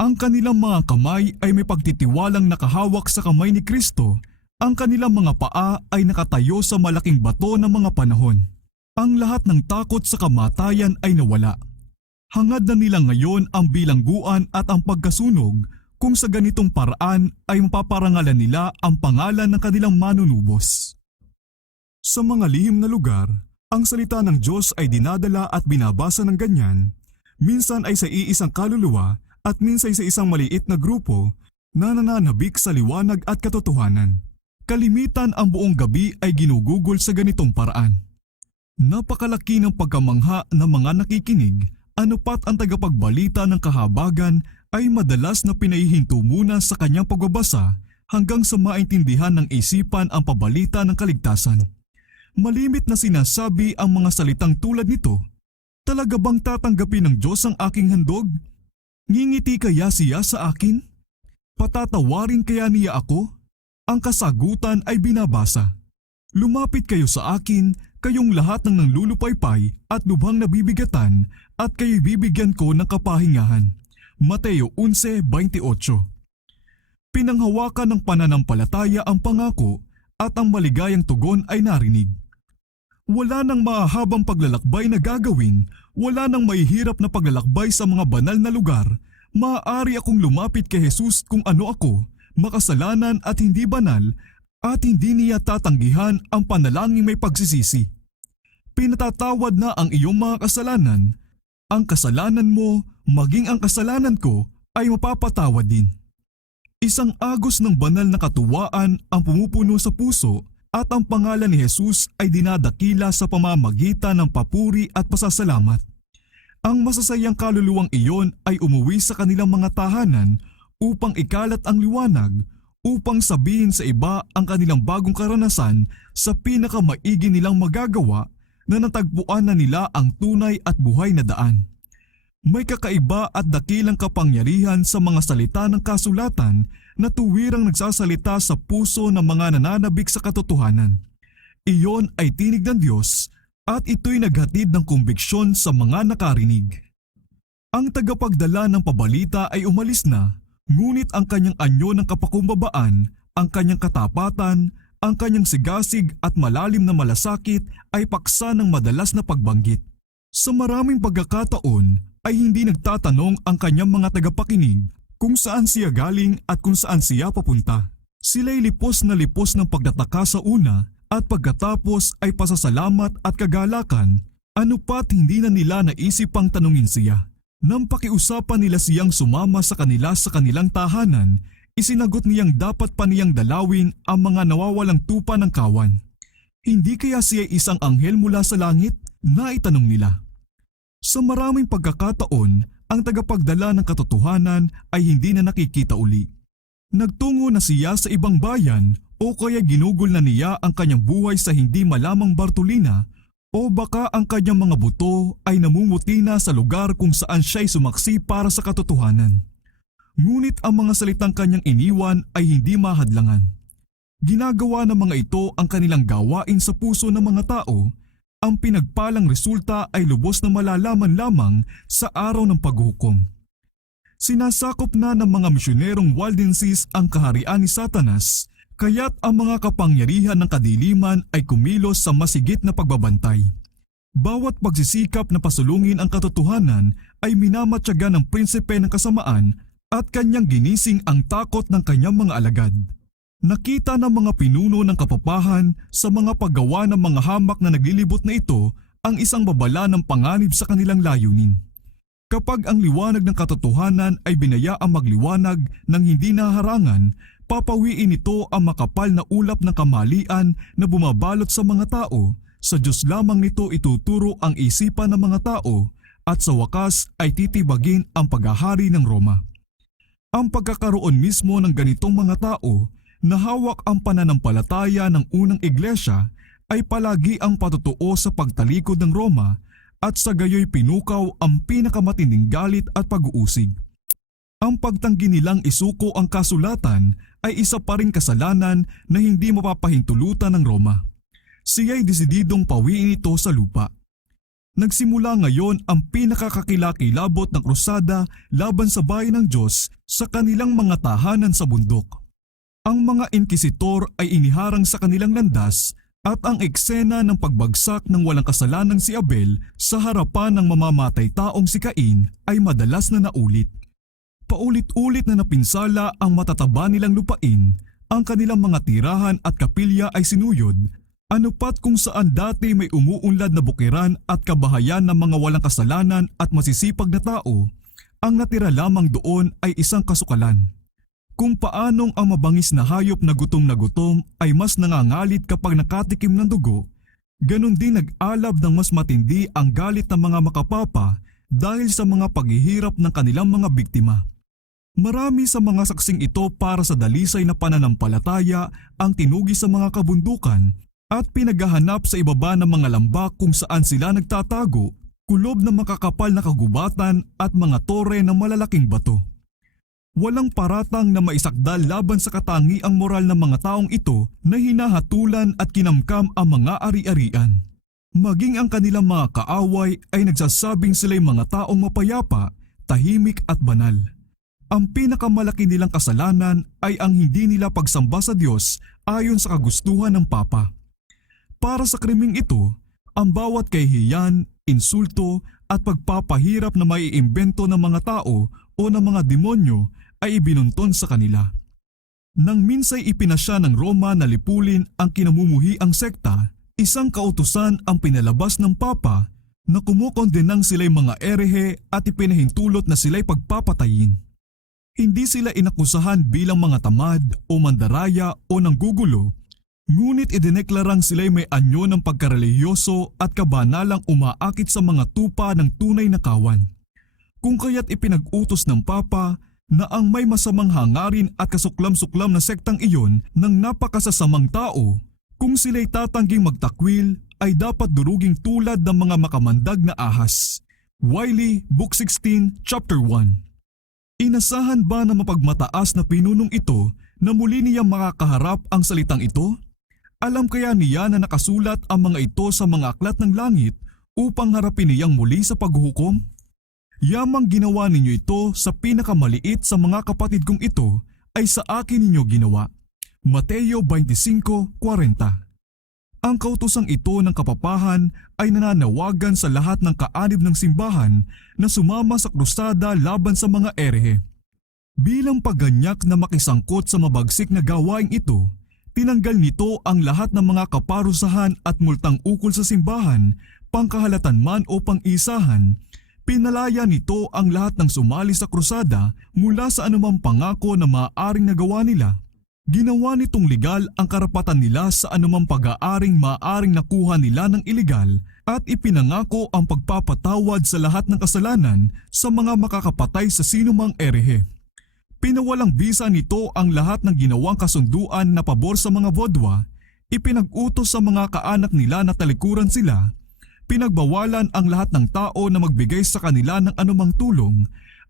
Ang kanilang mga kamay ay may pagtitiwalang nakahawak sa kamay ni Kristo, ang kanilang mga paa ay nakatayo sa malaking bato ng mga panahon. Ang lahat ng takot sa kamatayan ay nawala. Hangad na nila ngayon ang bilangguan at ang pagkasunog kung sa ganitong paraan ay mapaparangalan nila ang pangalan ng kanilang manunubos. Sa mga lihim na lugar, ang salita ng Diyos ay dinadala at binabasa ng ganyan, minsan ay sa iisang kaluluwa at minsan sa isang maliit na grupo na nananabik sa liwanag at katotohanan. Kalimitan ang buong gabi ay ginugugol sa ganitong paraan. Napakalaki ng pagkamangha ng mga nakikinig, anupat ang tagapagbalita ng kahabagan ay madalas na pinahihinto muna sa kanyang pagbabasa hanggang sa maintindihan ng isipan ang pabalita ng kaligtasan. Malimit na sinasabi ang mga salitang tulad nito, talaga bang tatanggapin ng Diyos ang aking handog? Ngingiti kaya siya sa akin? Patatawarin kaya niya ako? Ang kasagutan ay binabasa. Lumapit kayo sa akin, kayong lahat ng nanglulupaypay at lubhang nabibigatan at kayo'y bibigyan ko ng kapahingahan. Mateo 11:28. Pinanghawakan ng pananampalataya ang pangako at ang maligayang tugon ay narinig. Wala nang mahahabang paglalakbay na gagawin, wala nang mahihirap na paglalakbay sa mga banal na lugar, maaari akong lumapit kay Jesus kung ano ako, makasalanan at hindi banal, at hindi niya tatanggihan ang panalangin may pagsisisi. Pinatatawad na ang iyong mga kasalanan. Ang kasalanan mo, maging ang kasalanan ko, ay mapapatawad din. Isang agos ng banal na katuwaan ang pumupuno sa puso, at ang pangalan ni Jesus ay dinadakila sa pamamagitan ng papuri at pasasalamat. Ang masasayang kaluluwang iyon ay umuwi sa kanilang mga tahanan upang ikalat ang liwanag, upang sabihin sa iba ang kanilang bagong karanasan sa pinakamaigi nilang magagawa na natagpuan na nila ang tunay at buhay na daan. May kakaiba at dakilang kapangyarihan sa mga salita ng kasulatan na tuwirang nagsasalita sa puso ng mga nananabik sa katotohanan. Iyon ay tinig ng Diyos at ito'y naghatid ng kumbiksyon sa mga nakarinig. Ang tagapagdala ng pabalita ay umalis na, ngunit ang kanyang anyo ng kapakumbabaan, ang kanyang katapatan, ang kanyang sigasig at malalim na malasakit ay paksa ng madalas na pagbanggit. Sa maraming pagkakataon ay hindi nagtatanong ang kanyang mga tagapakinig kung saan siya galing at kung saan siya papunta. Sila'y lipos na lipos ng pagtataka sa una, at pagkatapos ay pasasalamat at kagalakan, ano pat hindi na nila naisip pang tanungin siya. Nang pakiusapan nila siyang sumama sa kanilang tahanan, isinagot niyang dapat pa niyang dalawin ang mga nawawalang tupa ng kawan. Hindi kaya siya isang anghel mula sa langit? Naitanong nila. Sa maraming pagkakataon, ang tagapagdala ng katotohanan ay hindi na nakikita uli. Nagtungo na siya sa ibang bayan o kaya ginugol na niya ang kanyang buhay sa hindi malamang Bartolina, o baka ang kanyang mga buto ay namumuti na sa lugar kung saan siya'y sumaksi para sa katotohanan. Ngunit ang mga salitang kanyang iniwan ay hindi mahadlangan. Ginagawa ng mga ito ang kanilang gawain sa puso ng mga tao. Ang pinagpalang resulta ay lubos na malalaman lamang sa araw ng paghukom. Sinasakop na ng mga misyonerong Waldenses ang kaharian ni Satanas, kaya't ang mga kapangyarihan ng kadiliman ay kumilos sa masigit na pagbabantay. Bawat pagsisikap na pasulungin ang katotohanan ay minamatyaga ng prinsipe ng kasamaan at kanyang ginising ang takot ng kanyang mga alagad. Nakita ng mga pinuno ng kapapahan sa mga paggawa ng mga hamak na naglilibot na ito ang isang babala ng panganib sa kanilang layunin. Kapag ang liwanag ng katotohanan ay binayaang magliwanag ng hindi naharangan, papawiin ito ang makapal na ulap ng kamalian na bumabalot sa mga tao. Sa Diyos lamang nito ituturo ang isipan ng mga tao, at sa wakas ay titibagin ang paghahari ng Roma. Ang pagkakaroon mismo ng ganitong mga tao na hawak ang pananampalataya ng unang iglesia ay palagi ang patutuo sa pagtalikod ng Roma, at sa gayoy pinukaw ang pinakamatinding galit at pag-uusig. Ang pagtanggi nilang isuko ang kasulatan ay isa pa ring kasalanan na hindi mapapahintulutan ng Roma. Siya'y desididong pawiin ito sa lupa. Nagsimula ngayon ang pinakakakilakilabot ng krusada laban sa bayan ng Diyos sa kanilang mga tahanan sa bundok. Ang mga inkisitor ay iniharang sa kanilang landas, at ang eksena ng pagbagsak ng walang kasalanang si Abel sa harapan ng mamamatay taong si Cain ay madalas na naulit. Paulit-ulit na napinsala ang matataba nilang lupain, ang kanilang mga tirahan at kapilya ay sinuyod, anupat kung saan dati may umuunlad na bukiran at kabahayan ng mga walang kasalanan at masisipag na tao, ang natira lamang doon ay isang kasukalan. Kung paanong ang mabangis na hayop na gutom ay mas nangangalit kapag nakatikim ng dugo, ganun din nag-alab ng mas matindi ang galit ng mga makapapa dahil sa mga paghihirap ng kanilang mga biktima. Marami sa mga saksing ito para sa dalisay na pananampalataya ang tinugi sa mga kabundukan at pinaghahanap sa ibaba ng mga lambak kung saan sila nagtatago, kulob na makakapal na kagubatan at mga tore ng malalaking bato. Walang paratang na maisakdal laban sa katangiang moral ng mga taong ito na hinahatulan at kinamkam ang mga ari-arian. Maging ang kanilang mga kaaway ay nagsasabing sila'y mga taong mapayapa, tahimik at banal. Ang pinakamalaki nilang kasalanan ay ang hindi nila pagsamba sa Diyos ayon sa kagustuhan ng Papa. Para sa krimeng ito, ang bawat kahihiyan, insulto at pagpapahirap na maiimbento ng mga tao o ng mga demonyo ay ibinunton sa kanila. Nang minsay ipinasya ng Roma na lipulin ang kinamumuhiang sekta, isang kautusan ang pinalabas ng Papa na kumukondenang sila'y mga erehe at ipinahintulot na sila'y pagpapatayin. Hindi sila inakusahan bilang mga tamad o mandaraya o nanggugulo, ngunit idineklarang sila'y may anyo ng pagkarelihiyoso at kabanalang umaakit sa mga tupa ng tunay na kawan. Kung kaya't ipinag-utos ng Papa na ang may masamang hangarin at kasuklam-suklam na sektang iyon ng napakasasamang tao, kung sila'y tatangging magtakwil ay dapat duruging tulad ng mga makamandag na ahas. Wiley, Book 16, Chapter 1. Inasahan ba na mapagmataas na pinunong ito na muli niyang makakaharap ang salitang ito? Alam kaya niya na nakasulat ang mga ito sa mga aklat ng langit upang harapin niyang muli sa paghuhukom? Yamang ginawa ninyo ito sa pinakamaliit sa mga kapatid kong ito ay sa akin ninyo ginawa. Mateo 25:40. Ang kautosang ito ng kapapahan ay nananawagan sa lahat ng kaanib ng simbahan na sumama sa krusada laban sa mga erehe. Bilang pagganyak na makisangkot sa mabagsik na gawaing ito, tinanggal nito ang lahat ng mga kaparusahan at multang ukol sa simbahan, pangkahalatan man o pang-isahan. Pinalaya nito ang lahat ng sumali sa krusada mula sa anumang pangako na maaaring nagawa nila. Ginawa nitong legal ang karapatan nila sa anumang pag-aaring maaaring nakuha nila ng ilegal at ipinangako ang pagpapatawad sa lahat ng kasalanan sa mga makakapatay sa sinumang erehe. Pinawalang bisa nito ang lahat ng ginawang kasunduan na pabor sa mga bodwa, ipinag-utos sa mga kaanak nila na talikuran sila, pinagbawalan ang lahat ng tao na magbigay sa kanila ng anumang tulong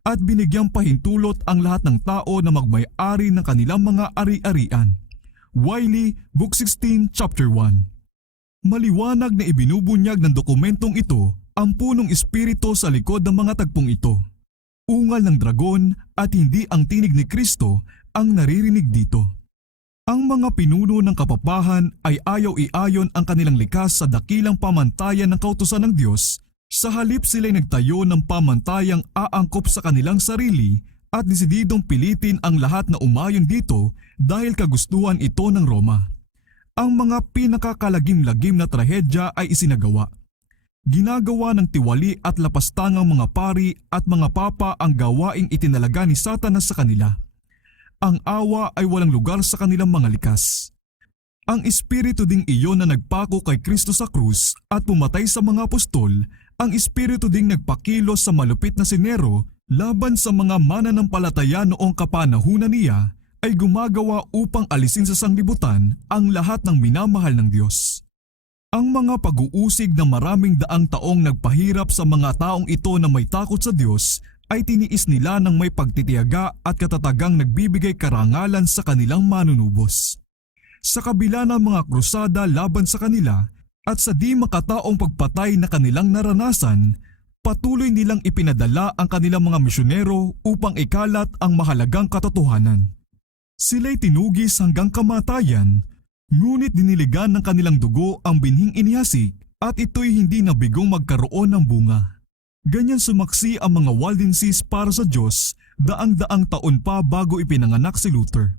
at binigyang pahintulot ang lahat ng tao na magmay-ari ng kanilang mga ari-arian. Wiley, Book 16, Chapter 1. Maliwanag na ibinubunyag ng dokumentong ito ang punong espiritu sa likod ng mga tagpong ito. Ungal ng dragon at hindi ang tinig ni Kristo ang naririnig dito. Ang mga pinuno ng kapapahan ay ayaw iayon ang kanilang likas sa dakilang pamantayan ng kautusan ng Diyos, sa halip sila'y nagtayo ng pamantayang aangkop sa kanilang sarili at desididong pilitin ang lahat na umayon dito dahil kagustuhan ito ng Roma. Ang mga pinakakalagim-lagim na trahedya ay isinagawa. Ginagawa ng tiwali at lapastangang mga pari at mga papa ang gawaing itinalaga ni Satanas sa kanila. Ang awa ay walang lugar sa kanilang mga likas. Ang espiritu ding iyon na nagpako kay Kristo sa krus at pumatay sa mga apostol, ang espiritu ding nagpakilos sa malupit na sinero laban sa mga mananampalataya noong kapanahunan niya, ay gumagawa upang alisin sa sanglibutan ang lahat ng minamahal ng Diyos. Ang mga pag-uusig na maraming daang taong nagpahirap sa mga taong ito na may takot sa Diyos ay tiniis nila ng may pagtitiyaga at katatagang nagbibigay karangalan sa kanilang manunubos. Sa kabila ng mga krusada laban sa kanila at sa di makataong pagpatay na kanilang naranasan, patuloy nilang ipinadala ang kanilang mga misyonero upang ikalat ang mahalagang katotohanan. Sila'y tinugis hanggang kamatayan, ngunit diniligan ng kanilang dugo ang binhing inihasik at ito'y hindi nabigong magkaroon ng bunga. Ganyan sumaksi ang mga Waldenses para sa Diyos daang-daang taon pa bago ipinanganak si Luther.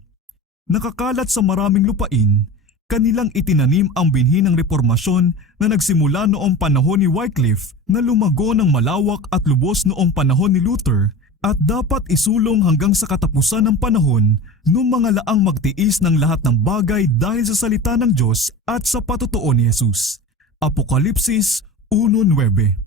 Nakakalat sa maraming lupain, kanilang itinanim ang binhi ng reformasyon na nagsimula noong panahon ni Wycliffe na lumago ng malawak at lubos noong panahon ni Luther at dapat isulong hanggang sa katapusan ng panahon nung mga laang magtiis ng lahat ng bagay dahil sa salita ng Diyos at sa patutuo ni Jesus. Apokalipsis 1:9.